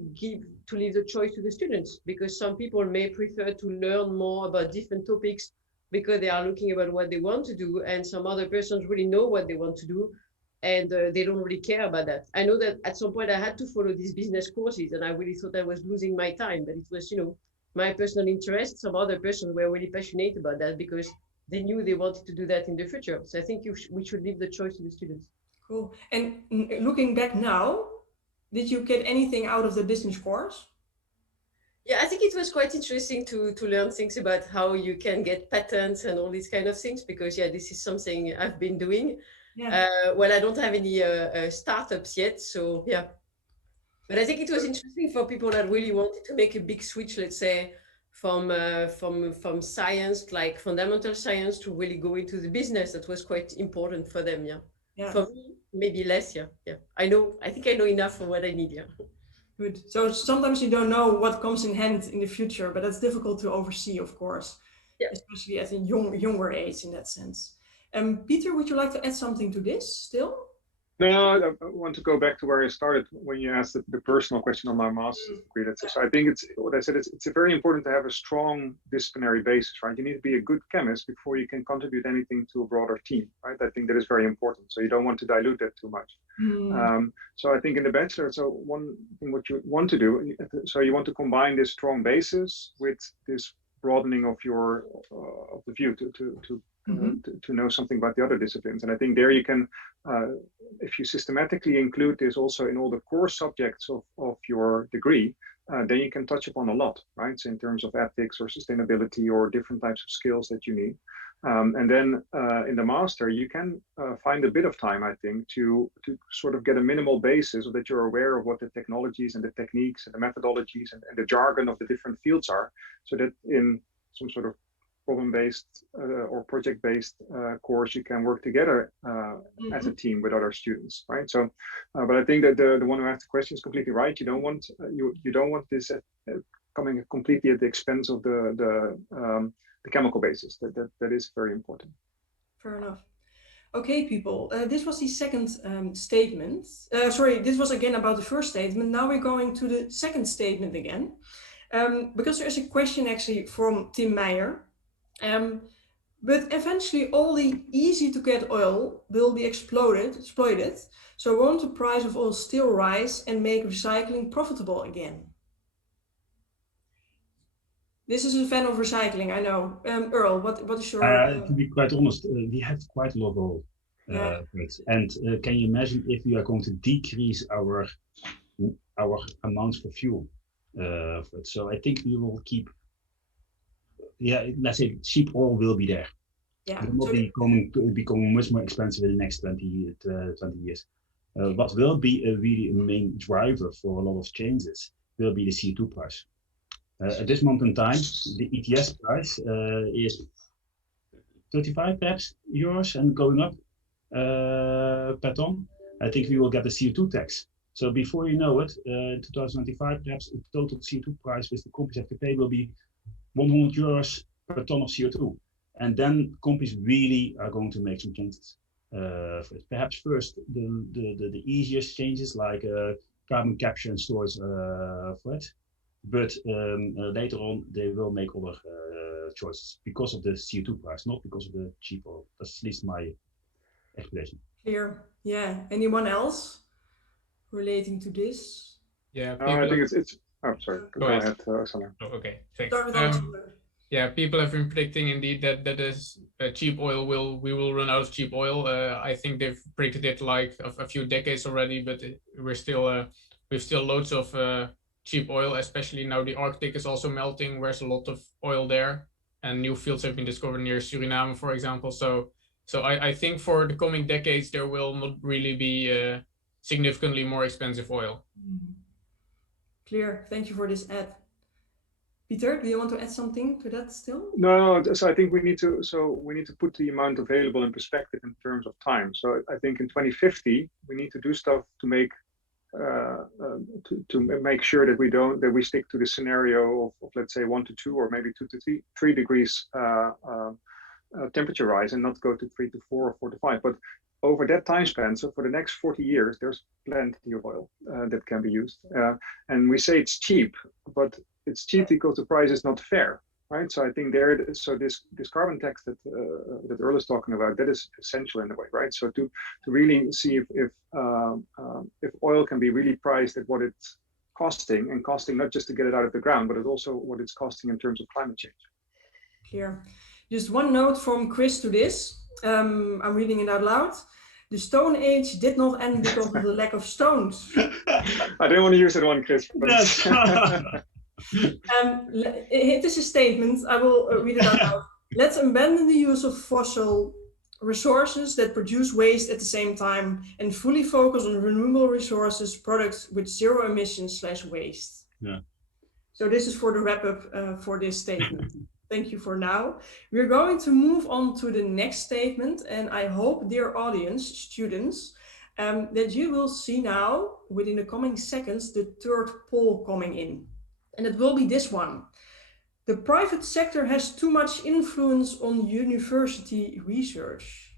leave the choice to the students, because some people may prefer to learn more about different topics because they are looking about what they want to do, and some other persons really know what they want to do, and they don't really care about that. I know that at some point I had to follow these business courses, and I really thought I was losing my time, but it was, my personal interest. Some other persons were really passionate about that because they knew they wanted to do that in the future. So I think we should leave the choice to the students. Cool. And looking back now, did you get anything out of the business course? Yeah, I think it was quite interesting to learn things about how you can get patents and all these kind of things, because this is something I've been doing. Yeah. Well, I don't have any startups yet, so yeah. But I think it was interesting for people that really wanted to make a big switch, let's say, from science, like fundamental science, to really go into the business. That was quite important for them. Yeah. For me, maybe less. Yeah. I think I know enough for what I need. Yeah. Good. So sometimes you don't know what comes in hand in the future, but that's difficult to oversee, of course. Yeah. Especially at a younger age in that sense. Peter, would you like to add something to this still? No, I want to go back to where I started when you asked the personal question on my master's degree. So I think it's what I said. It's very important to have a strong disciplinary basis, right? You need to be a good chemist before you can contribute anything to a broader team, right? I think that is very important. So you don't want to dilute that too much. So I think in the bachelor, so one thing what you want to do, so you want to combine this strong basis with this broadening of your of the view to know something about the other disciplines. And I think there you can, if you systematically include this also in all the core subjects of your degree, then you can touch upon a lot, right? So in terms of ethics or sustainability or different types of skills that you need. And then in the master, you can find a bit of time, I think, to sort of get a minimal basis so that you're aware of what the technologies and the techniques and the methodologies and the jargon of the different fields are, so that in some sort of problem-based or project-based course, you can work together as a team with other students, right? So, but I think that the one who asked the question is completely right. You don't want you don't want this coming completely at the expense of the chemical basis. That is very important. Fair enough. Okay, people. This was the second statement. Sorry, this was again about the first statement. Now we're going to the second statement again, because there is a question actually from Tim Meyer. But eventually all the easy to get oil will be exploited, so won't the price of oil still rise and make recycling profitable again? This is a fan of recycling, I know. Earl, what is your... To be quite honest, we have quite a lot of oil. Yeah. And can you imagine if we are going to decrease our amounts for fuel? So I think we will keep, let's say cheap oil will be there. Yeah. It will be becoming much more expensive in the next 20 years. What will be a really main driver for a lot of changes will be the CO2 price. At this moment in time, the ETS price is 35 perhaps euros and going up per ton. I think we will get the CO2 tax. So before you know it, in 2025, perhaps the total CO2 price which the companies have to pay will be 100 euros per ton of CO2. And then companies really are going to make some changes. Perhaps first the easiest changes like carbon capture and storage for it. But later on, they will make other choices because of the CO2 price, not because of the cheap oil. That's at least my explanation. Clear. Yeah. Anyone else relating to this? Yeah. I think it's. Oh, sorry. Go ahead, Sander. Oh, okay. Thanks. Start with Alexander. Yeah, people have been predicting indeed that is cheap oil we will run out of cheap oil. I think they've predicted it like a few decades already, but we've still loads of cheap oil, especially now the Arctic is also melting. There's a lot of oil there, and new fields have been discovered near Suriname, for example. So I think for the coming decades there will not really be significantly more expensive oil. Clear. Thank you for this ad. Peter, do you want to add something to that still? No, so I think we need to put the amount available in perspective in terms of time. So I think in 2050 we need to do stuff to make to make sure that we stick to the scenario of let's say 1 to 2 or maybe 2 to 3 degrees temperature rise, and not go to 3 to 4 or 4 to 5. But over that time span, so for the next 40 years, there's plenty of oil that can be used. And we say it's cheap, but it's cheap because the price is not fair, right? So I think this carbon tax that Earl is talking about, that is essential in a way, right? So to really see if oil can be really priced at what it's costing, and costing not just to get it out of the ground, but it's also what it's costing in terms of climate change. Clear. Just one note from Chris to this. I'm reading it out loud. The Stone Age did not end because of the lack of stones. I didn't want to use that one, Chris. But it is a statement. I will read it out loud. Let's abandon the use of fossil resources that produce waste at the same time and fully focus on renewable resources, products with zero emissions / waste. Yeah. So this is for the wrap up for this statement. Thank you for now. We're going to move on to the next statement, and I hope, dear audience, students, that you will see now, within the coming seconds, the third poll coming in. And it will be this one. The private sector has too much influence on university research.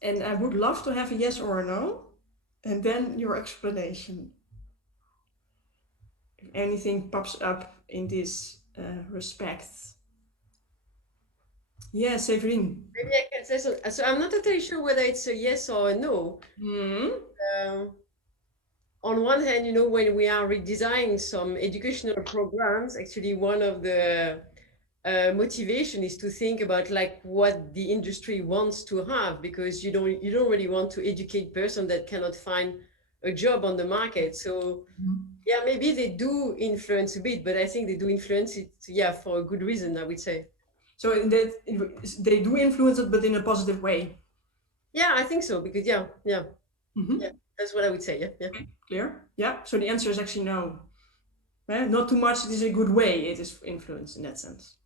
And I would love to have a yes or a no, and then your explanation. If anything pops up in this respect. Yeah, Severine. Maybe I can say so. So I'm not totally sure whether it's a yes or a no. On one hand, you know, when we are redesigning some educational programs, actually one of the motivation is to think about like what the industry wants to have, because you don't really want to educate person that cannot find a job on the market. So yeah, maybe they do influence a bit, but I think they do influence it, for a good reason, I would say. So that they do influence it, but in a positive way. Yeah, I think so, because yeah, that's what I would say. Yeah. Okay, clear. Yeah. So the answer is actually no. Not too much. It is a good way. It is influence in that sense.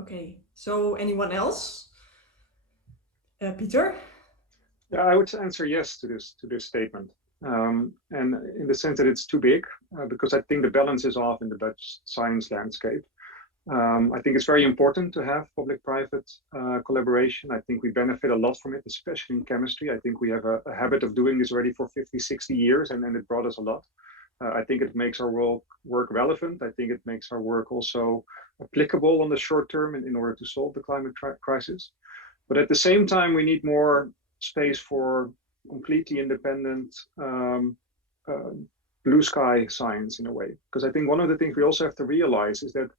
Okay. So anyone else? Peter? Yeah, I would answer yes to this statement. And in the sense that it's too big, because I think the balance is off in the Dutch science landscape. I think it's very important to have public-private collaboration. I think we benefit a lot from it, especially in chemistry. I think we have a habit of doing this already for 50, 60 years, and it brought us a lot. I think it makes our work relevant. I think it makes our work also applicable on the short term in order to solve the climate crisis. But at the same time, we need more space for completely independent blue sky science in a way. Because I think one of the things we also have to realize is that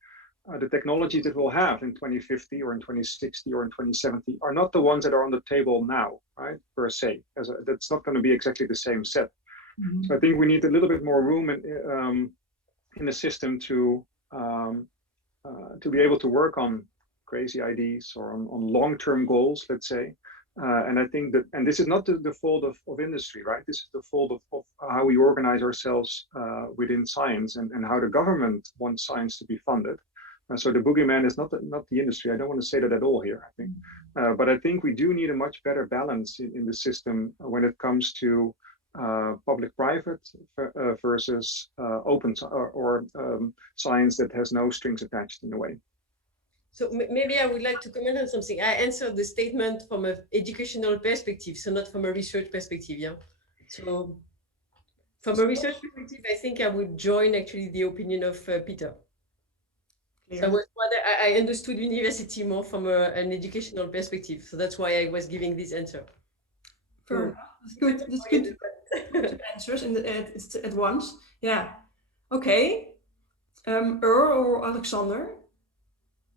the technologies that we'll have in 2050 or in 2060 or in 2070 are not the ones that are on the table now, right? Per se, that's not going to be exactly the same set. Mm-hmm. So I think we need a little bit more room in the system to be able to work on crazy ideas or on long-term goals, let's say. And I think that, and this is not the fault of industry, right? This is the fault of how we organize ourselves within science and how the government wants science to be funded. So the boogeyman is not the industry. I don't want to say that at all here, I think. But I think we do need a much better balance in the system when it comes to public-private versus open or science that has no strings attached in a way. So maybe I would like to comment on something. I answered the statement from an educational perspective, so not from a research perspective. Yeah. So from a research perspective, I think I would join actually the opinion of Peter. So I understood university more from an educational perspective. So that's why I was giving this answer. Fair enough. That's good. That's good. Good answers at once. Yeah. Okay. Earl or Alexander?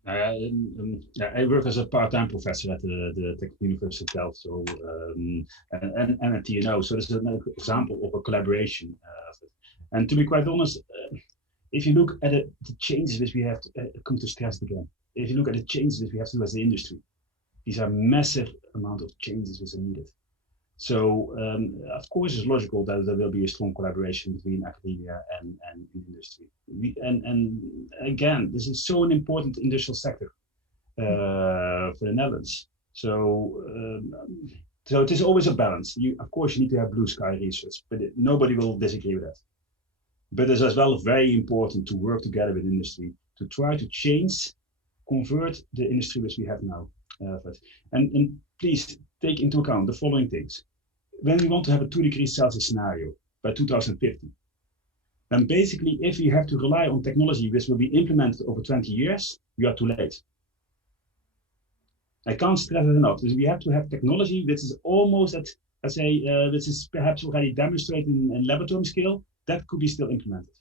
I work as a part-time professor at the Tech University Delft, so and at TNO. So this is an example of a collaboration. And to be quite honest, if you look at the changes which we have to come to stress again, if you look at the changes that we have to do as the industry, these are massive amount of changes which are needed. So of course, it's logical that there will be a strong collaboration between academia and industry. And again, this is so an important industrial sector for the Netherlands. So so it is always a balance. Of course, you need to have blue sky research, but nobody will disagree with that. But it's as well very important to work together with industry to try to convert the industry which we have now. And please take into account the following things. When we want to have a 2 degrees Celsius scenario by 2050, then basically if you have to rely on technology which will be implemented over 20 years, we are too late. I can't stress it enough. We have to have technology which is almost at, let's say, which is perhaps already demonstrated in laboratory scale, that could be still implemented.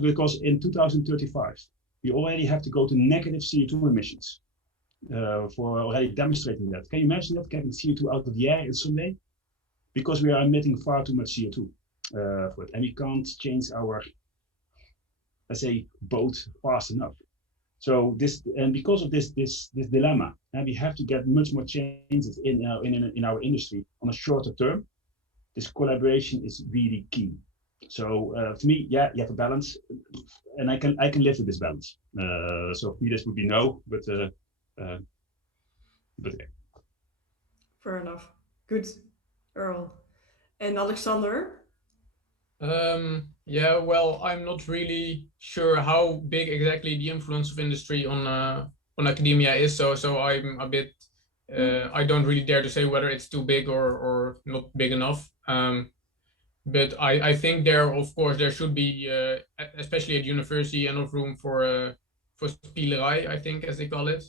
Because in 2035, we already have to go to negative CO2 emissions. For already demonstrating that. Can you imagine that, getting CO2 out of the air in some way? Because we are emitting far too much CO2 for it, and we can't change our, let's say, boat fast enough. So this, and because of this dilemma, we have to get much more changes in our industry on a shorter term. This collaboration is really key. So for me, yeah, you have a balance, and I can live with this balance. So for me, this would be no, but okay. Fair enough. Good, Earl. And Alexander? Yeah, well, I'm not really sure how big exactly the influence of industry on academia is. So I'm a bit, I don't really dare to say whether it's too big or not big enough. But I think of course, there should be, especially at university, enough room for spielerij, I think, as they call it,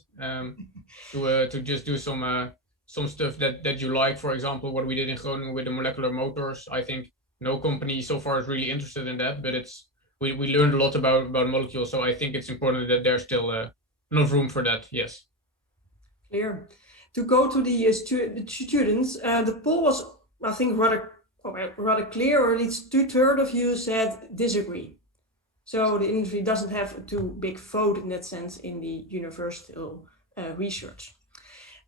to just do some stuff that you like. For example, what we did in Groningen with the molecular motors. I think no company so far is really interested in that, but we learned a lot about molecules. So I think it's important that there's still enough room for that. Yes. Clear. To go to the students, the poll was, I think, rather clear, or at least 2/3 of you said disagree. So the industry doesn't have a too big vote in that sense in the university research.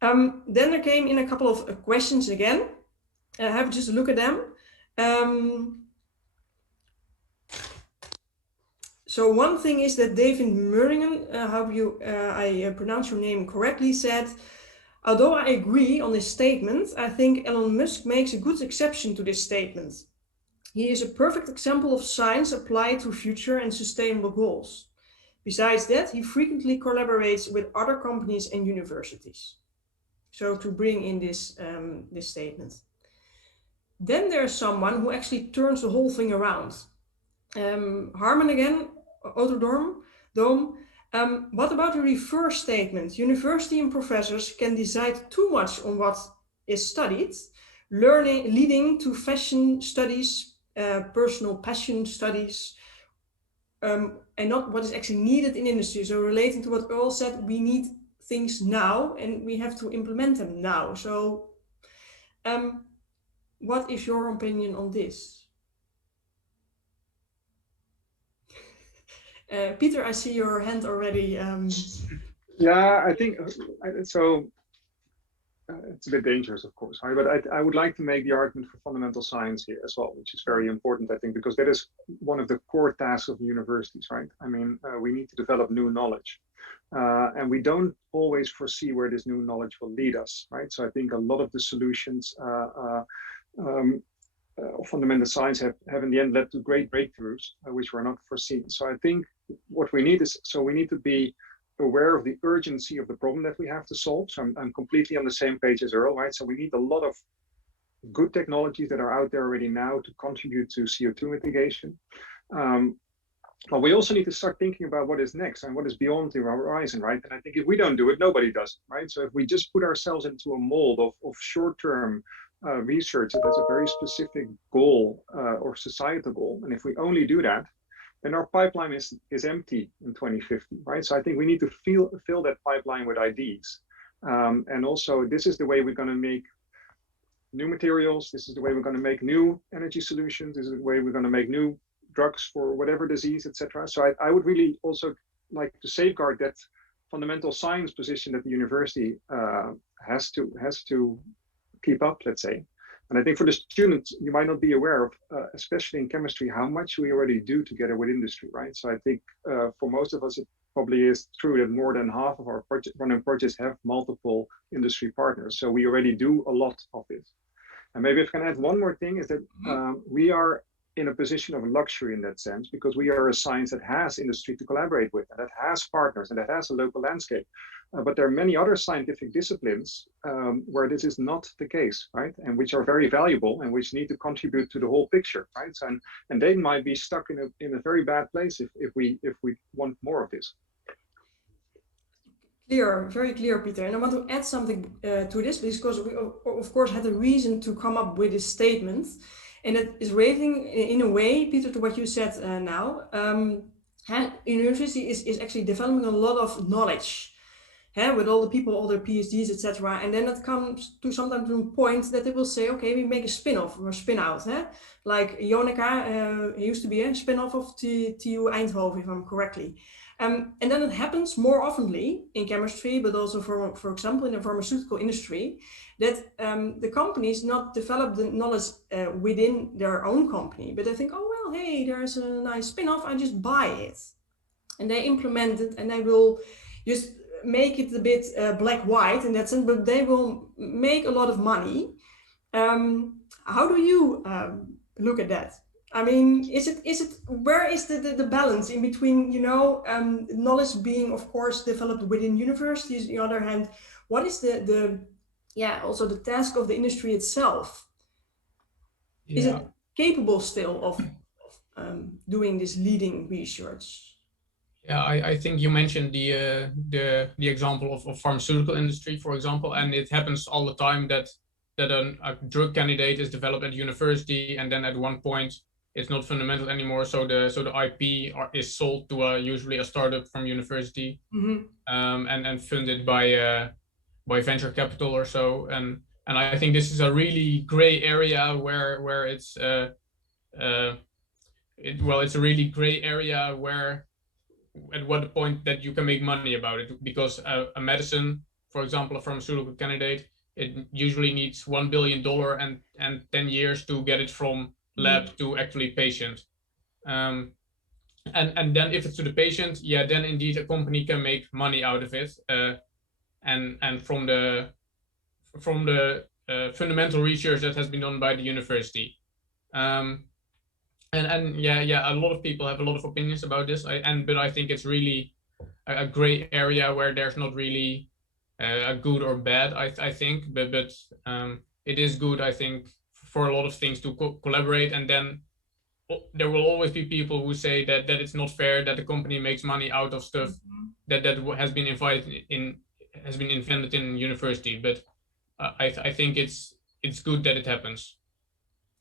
Then there came in a couple of questions again. Have just a look at them. So one thing is that David Murringen, I pronounce your name correctly, said, although I agree on this statement, I think Elon Musk makes a good exception to this statement. He is a perfect example of science applied to future and sustainable goals. Besides that, he frequently collaborates with other companies and universities. So to bring in this statement. Then there's someone who actually turns the whole thing around. Harman again, Autodome. What about the reverse statement? University and professors can decide too much on what is studied, leading to fashion studies personal passion studies, and not what is actually needed in industry. So relating to what Earl said, we need things now and we have to implement them now. So what is your opinion on this? Peter, I see your hand already. Yeah, I think so. It's a bit dangerous, of course, right? But I would like to make the argument for fundamental science here as well, which is very important, I think, because that is one of the core tasks of universities, right? I mean, we need to develop new knowledge. And we don't always foresee where this new knowledge will lead us, right? So I think a lot of the solutions of fundamental science have in the end led to great breakthroughs, which were not foreseen. So I think what we need is, so we need to be aware of the urgency of the problem that we have to solve. So I'm completely on the same page as Earl, right? So we need a lot of good technologies that are out there already now to contribute to CO2 mitigation. But we also need to start thinking about what is next and what is beyond the horizon, right? And I think if we don't do it, nobody does, right? So if we just put ourselves into a mold of short-term research that has a very specific goal or societal goal, and if we only do that, then our pipeline is empty in 2050, right? So I think we need to fill that pipeline with ideas. And also, this is the way we're going to make new materials. This is the way we're going to make new energy solutions. This is the way we're going to make new drugs for whatever disease, etc. So I would really also like to safeguard that fundamental science position that the university has to keep up, let's say. And I think for the students, you might not be aware of, especially in chemistry, how much we already do together with industry, right? So I think for most of us, it probably is true that more than half of our running projects have multiple industry partners. So we already do a lot of this. And maybe if I can add one more thing is that we are in a position of luxury in that sense, because we are a science that has industry to collaborate with, and that has partners, and that has a local landscape. But there are many other scientific disciplines where this is not the case, right? And which are very valuable and which need to contribute to the whole picture, right? So, and they might be stuck in a very bad place if we want more of this. Clear, very clear, Peter. And I want to add something to this, because we, of course, had a reason to come up with this statement. And it is relating in a way, Peter, to what you said now. University is actually developing a lot of knowledge with all the people, all their PhDs, etc. And then it comes to sometimes a point that they will say, okay, we make a spin-off or a spin-out. Like Jonica used to be a spin-off of TU Eindhoven, if I'm correctly. And then it happens more oftenly in chemistry, but also for example, in the pharmaceutical industry, that the companies not develop the knowledge within their own company, but they think, oh, well, hey, there's a nice spin-off, I just buy it. And they implement it and they will just make it a bit black-white in that sense, but they will make a lot of money. How do you look at that? I mean, is it where is the balance in between, knowledge being, of course, developed within universities? On the other hand, what is also the task of the industry itself? Yeah. Is it capable still of doing this leading research? Yeah, I think you mentioned the example of pharmaceutical industry, for example, and it happens all the time that a drug candidate is developed at university, and then at one point it's not fundamental anymore. So the IP is sold to usually a startup from university, and funded by venture capital or so. And I think this is a really gray area where it's it's a really gray area where at what point that you can make money about it, because a medicine, for example, a pharmaceutical candidate, it usually needs $1 billion and 10 years to get it from lab to actually patient. And then if it's to the patient, then indeed a company can make money out of it. And from the fundamental research that has been done by the university. And a lot of people have a lot of opinions about this. But I think it's really a gray area where there's not really a good or bad. I think, but it is good, I think, for a lot of things to collaborate. And then there will always be people who say that it's not fair that the company makes money out of stuff that has been invented in university. But I think it's good that it happens.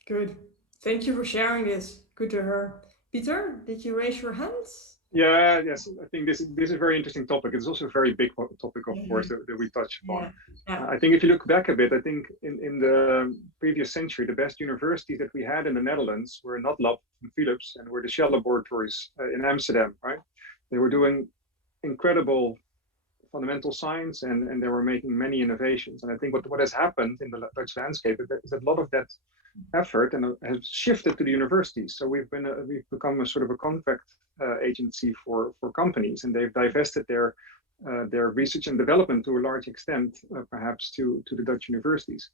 Good. Thank you for sharing this. Good to hear. Peter, did you raise your hands? Yeah, yes, I think this is a very interesting topic. It's also a very big topic, of course, that we touch upon. Yeah. I think if you look back a bit, I think in the previous century, the best universities that we had in the Netherlands were not Lab and Philips and were the Shell laboratories in Amsterdam, right? They were doing incredible fundamental science and they were making many innovations. And I think what has happened in the Dutch landscape is that a lot of that effort and has shifted to the universities. So we've become a sort of a contract agency for companies, and they've divested their research and development to a large extent, perhaps to the Dutch universities.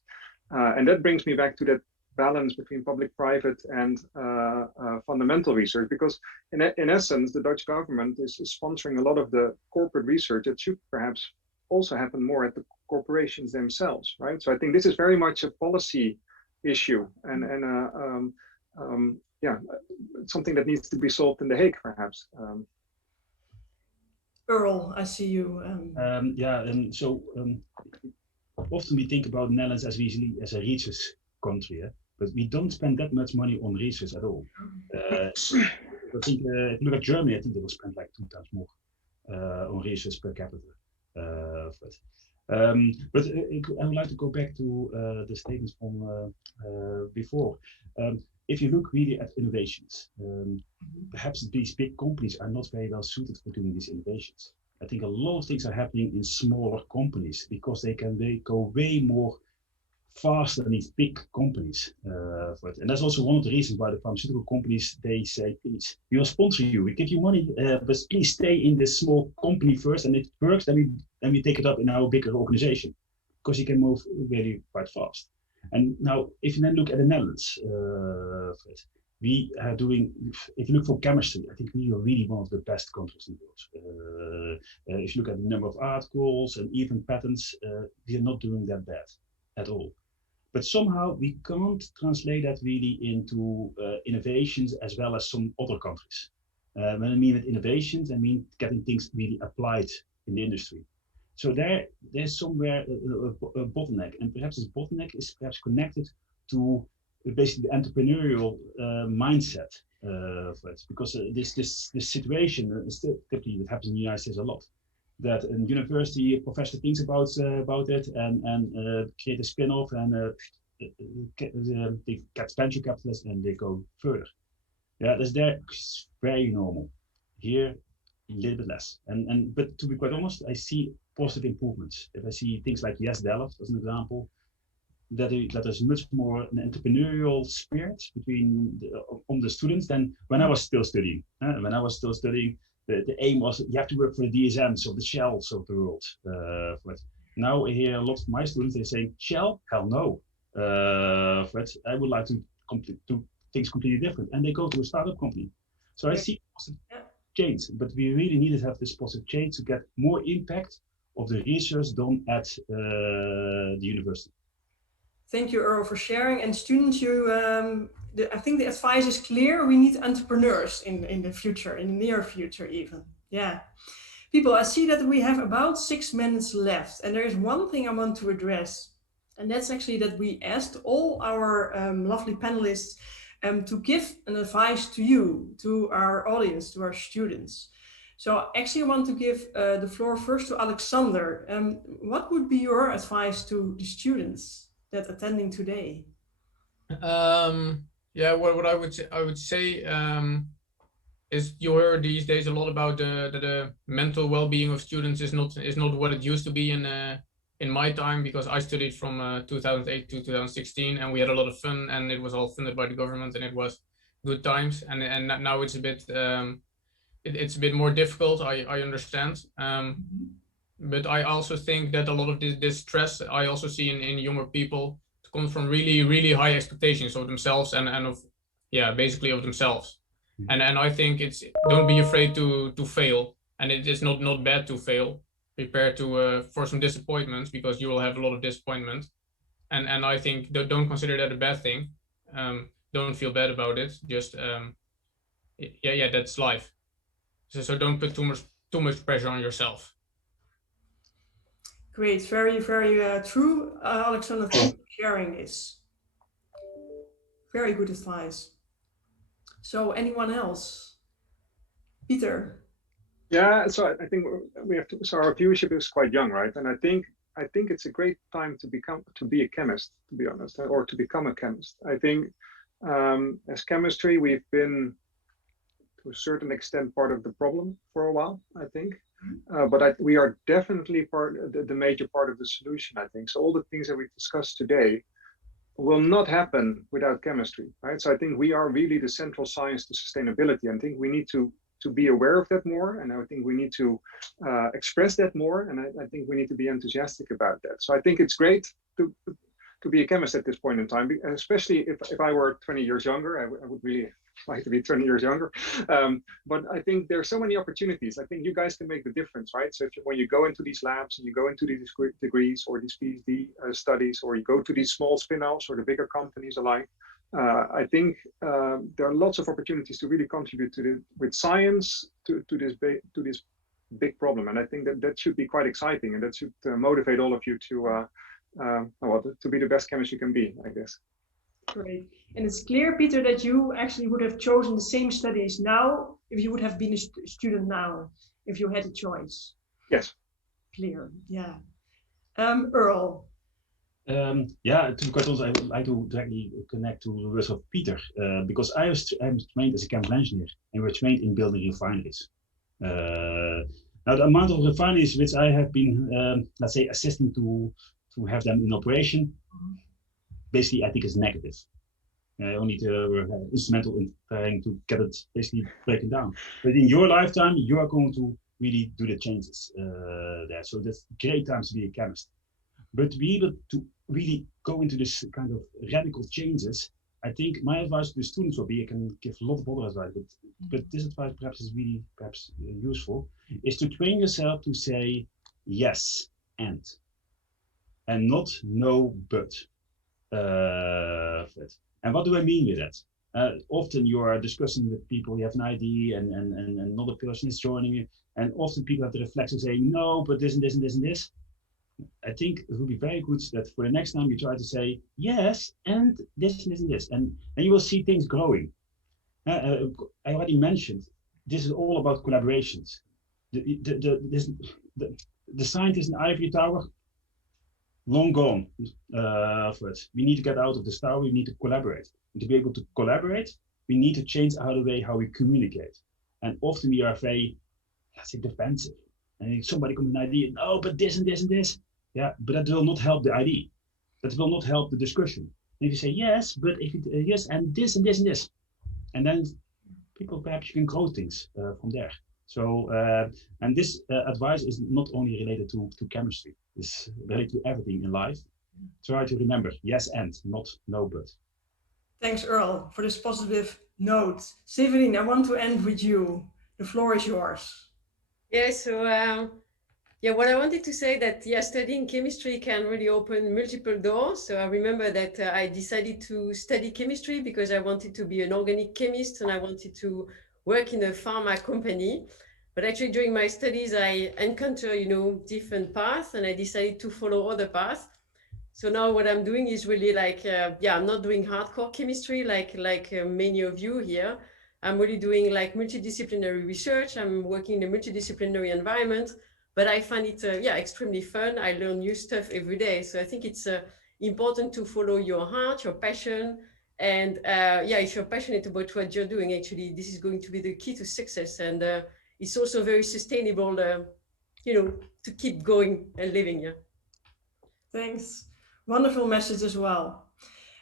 And that brings me back to that balance between public-private and fundamental research, because in essence, the Dutch government is sponsoring a lot of the corporate research that should perhaps also happen more at the corporations themselves, right? So I think this is very much a policy issue and yeah, something that needs to be solved in The Hague, perhaps. Earl, I see you. Yeah, and so often we think about Netherlands as a research country, but we don't spend that much money on research at all. I think if you look at Germany, I think they will spend like 2 times more on research per capita. But I would like to go back to the statements from before. If you look really at innovations, perhaps these big companies are not very well suited for doing these innovations. I think a lot of things are happening in smaller companies because they go way more faster than these big companies. And that's also one of the reasons why the pharmaceutical companies, they say, please, we will sponsor you, we give you money, but please stay in this small company first, and it works, then we take it up in our bigger organization, because you can move really quite fast. And now, if you then look at the Netherlands, we are doing, if you look for chemistry, I think we are really one of the best countries in the world. If you look at the number of articles and even patents, we are not doing that bad at all. But somehow we can't translate that really into innovations as well as some other countries. When I mean with innovations, I mean getting things really applied in the industry. So there's somewhere a bottleneck, and perhaps this bottleneck is perhaps connected to basically the entrepreneurial mindset for it, because this situation typically that happens in the United States a lot. That a university professor thinks about it and create a spin-off, and they get venture capitalists and they go further. Yeah, that's very normal. Here, a little bit less. But to be quite honest, I see positive improvements. If I see things like Yes Delft as an example, that there's much more an entrepreneurial spirit on the students than when I was still studying. When I was still studying, the aim was you have to work for the DSMs or the Shells of the world. Now I hear a lot of my students, they say, Shell? Hell no. I would like to do things completely different. And they go to a startup company. So I see positive change, but we really need to have this positive change to get more impact of the research done at the university. Thank you, Earl, for sharing. And students, I think the advice is clear. We need entrepreneurs in the future, in the near future even. Yeah. People, I see that we have about 6 minutes left. And there is one thing I want to address. And that's actually that we asked all our lovely panelists to give an advice to you, to our audience, to our students. So actually I want to give the floor first to Alexander. What would be your advice to the students that attending today? Yeah, what I would say is you hear these days a lot about the mental well-being of students is not what it used to be in my time, because I studied from 2008 to 2016, and we had a lot of fun, and it was all funded by the government, and it was good times. And now it's a bit it's a bit more difficult. I understand. But I also think that a lot of this stress I also see in younger people comes from really high expectations of themselves and of basically of themselves. And I think don't be afraid to fail, and it is not bad to fail. Prepare for some disappointments, because you will have a lot of disappointment, and I think don't consider that a bad thing. Don't feel bad about it. Just that's life. So don't put too much pressure on yourself. Great, very true, Alexander. Thank you for sharing this. Very good advice. So anyone else? Peter? Yeah, so I think we have to, so our viewership is quite young, right? And I think it's a great time to be a chemist, to be honest, or to become a chemist. I think as chemistry, we've been to a certain extent part of the problem for a while, I think. But we are definitely the major part of the solution, I think. So all the things that we've discussed today will not happen without chemistry, right? So I think we are really the central science to sustainability. I think we need to be aware of that more, and I think we need to express that more, and I think we need to be enthusiastic about that. So I think it's great to be a chemist at this point in time, especially if I were 20 years younger. I would really like to be 20 years younger. But I think there are so many opportunities. I think you guys can make the difference, right? So when you go into these labs and you go into these degrees or these PhD studies, or you go to these small spin-offs or the bigger companies alike, I think there are lots of opportunities to really contribute with science to this big problem, and I think that should be quite exciting, and that should motivate all of you to be the best chemist you can be, I guess. Great. And it's clear, Peter, that you actually would have chosen the same studies now if you would have been a student now, if you had a choice. Yes. Clear. Yeah. Earl. Yeah, to be quite honest, I would like to directly connect to the words of Peter, because I'm trained as a chemical engineer, and we're trained in building refineries. Now, the amount of refineries which I have been, let's say, assisting to have them in operation, basically, I think is negative. Only were instrumental in trying to get it basically breaking down. But in your lifetime, you are going to really do the changes there. So that's great times to be a chemist. But to be able to really go into this kind of radical changes, I think my advice to the students will be, I can give a lot of other advice, but this advice perhaps is really useful, is to train yourself to say yes and not no but. And what do I mean with that? Often you are discussing with people, you have an idea, and another person is joining you, and often people have the reflex of saying no, but this and this and this and this. I think it would be very good that for the next time you try to say yes and this and this and this, and you will see things growing. I already mentioned this is all about collaborations. The scientist in ivory tower, long gone. We need to get out of this tower. We need to collaborate. And to be able to collaborate, we need to change the way how we communicate. And often we are very, let's say, defensive. And if somebody comes with an idea, no, but this and this and this. Yeah, but that will not help the idea. That will not help the discussion. And if you say yes, but if yes, and this and this and this, and then people perhaps you can grow things from there. So, and this advice is not only related to chemistry. It's related to everything in life. Try to remember yes and, not no but. Thanks, Earl, for this positive note. Severine, I want to end with you. The floor is yours. Yeah, so what I wanted to say that studying chemistry can really open multiple doors. So I remember that I decided to study chemistry because I wanted to be an organic chemist and I wanted to work in a pharma company. But actually during my studies, I encountered, different paths and I decided to follow other paths. So now what I'm doing is really like, I'm not doing hardcore chemistry like many of you here. I'm really doing like multidisciplinary research. I'm working in a multidisciplinary environment, but I find it extremely fun. I learn new stuff every day. So I think it's important to follow your heart, your passion. And if you're passionate about what you're doing, actually, this is going to be the key to success. And it's also very sustainable, to keep going and living. Yeah. Thanks. Wonderful message as well.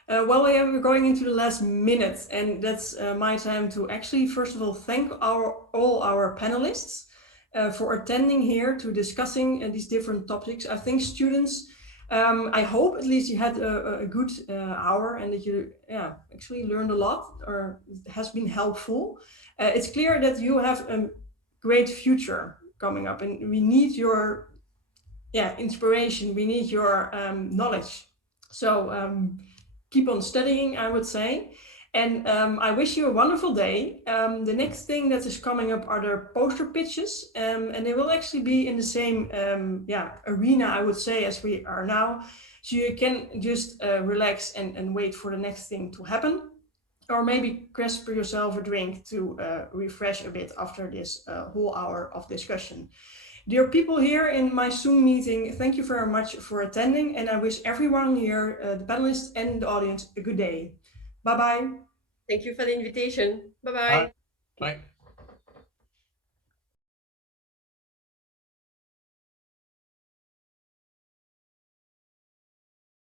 We're going into the last minute, and that's my time to actually, first of all, thank all our panelists for attending here to discussing these different topics. I think students, I hope at least you had a good hour and that you actually learned a lot or it has been helpful. It's clear that you have a great future coming up and we need your inspiration, we need your knowledge. So keep on studying, I would say. And I wish you a wonderful day. The next thing that is coming up are the poster pitches, and they will actually be in the same arena, I would say, as we are now. So you can just relax and wait for the next thing to happen. or maybe grasp yourself a drink to refresh a bit after this whole hour of discussion. Dear people here in my Zoom meeting, thank you very much for attending, and I wish everyone here, the panelists and the audience, a good day. Bye-bye. Thank you for the invitation. Bye-bye. Bye.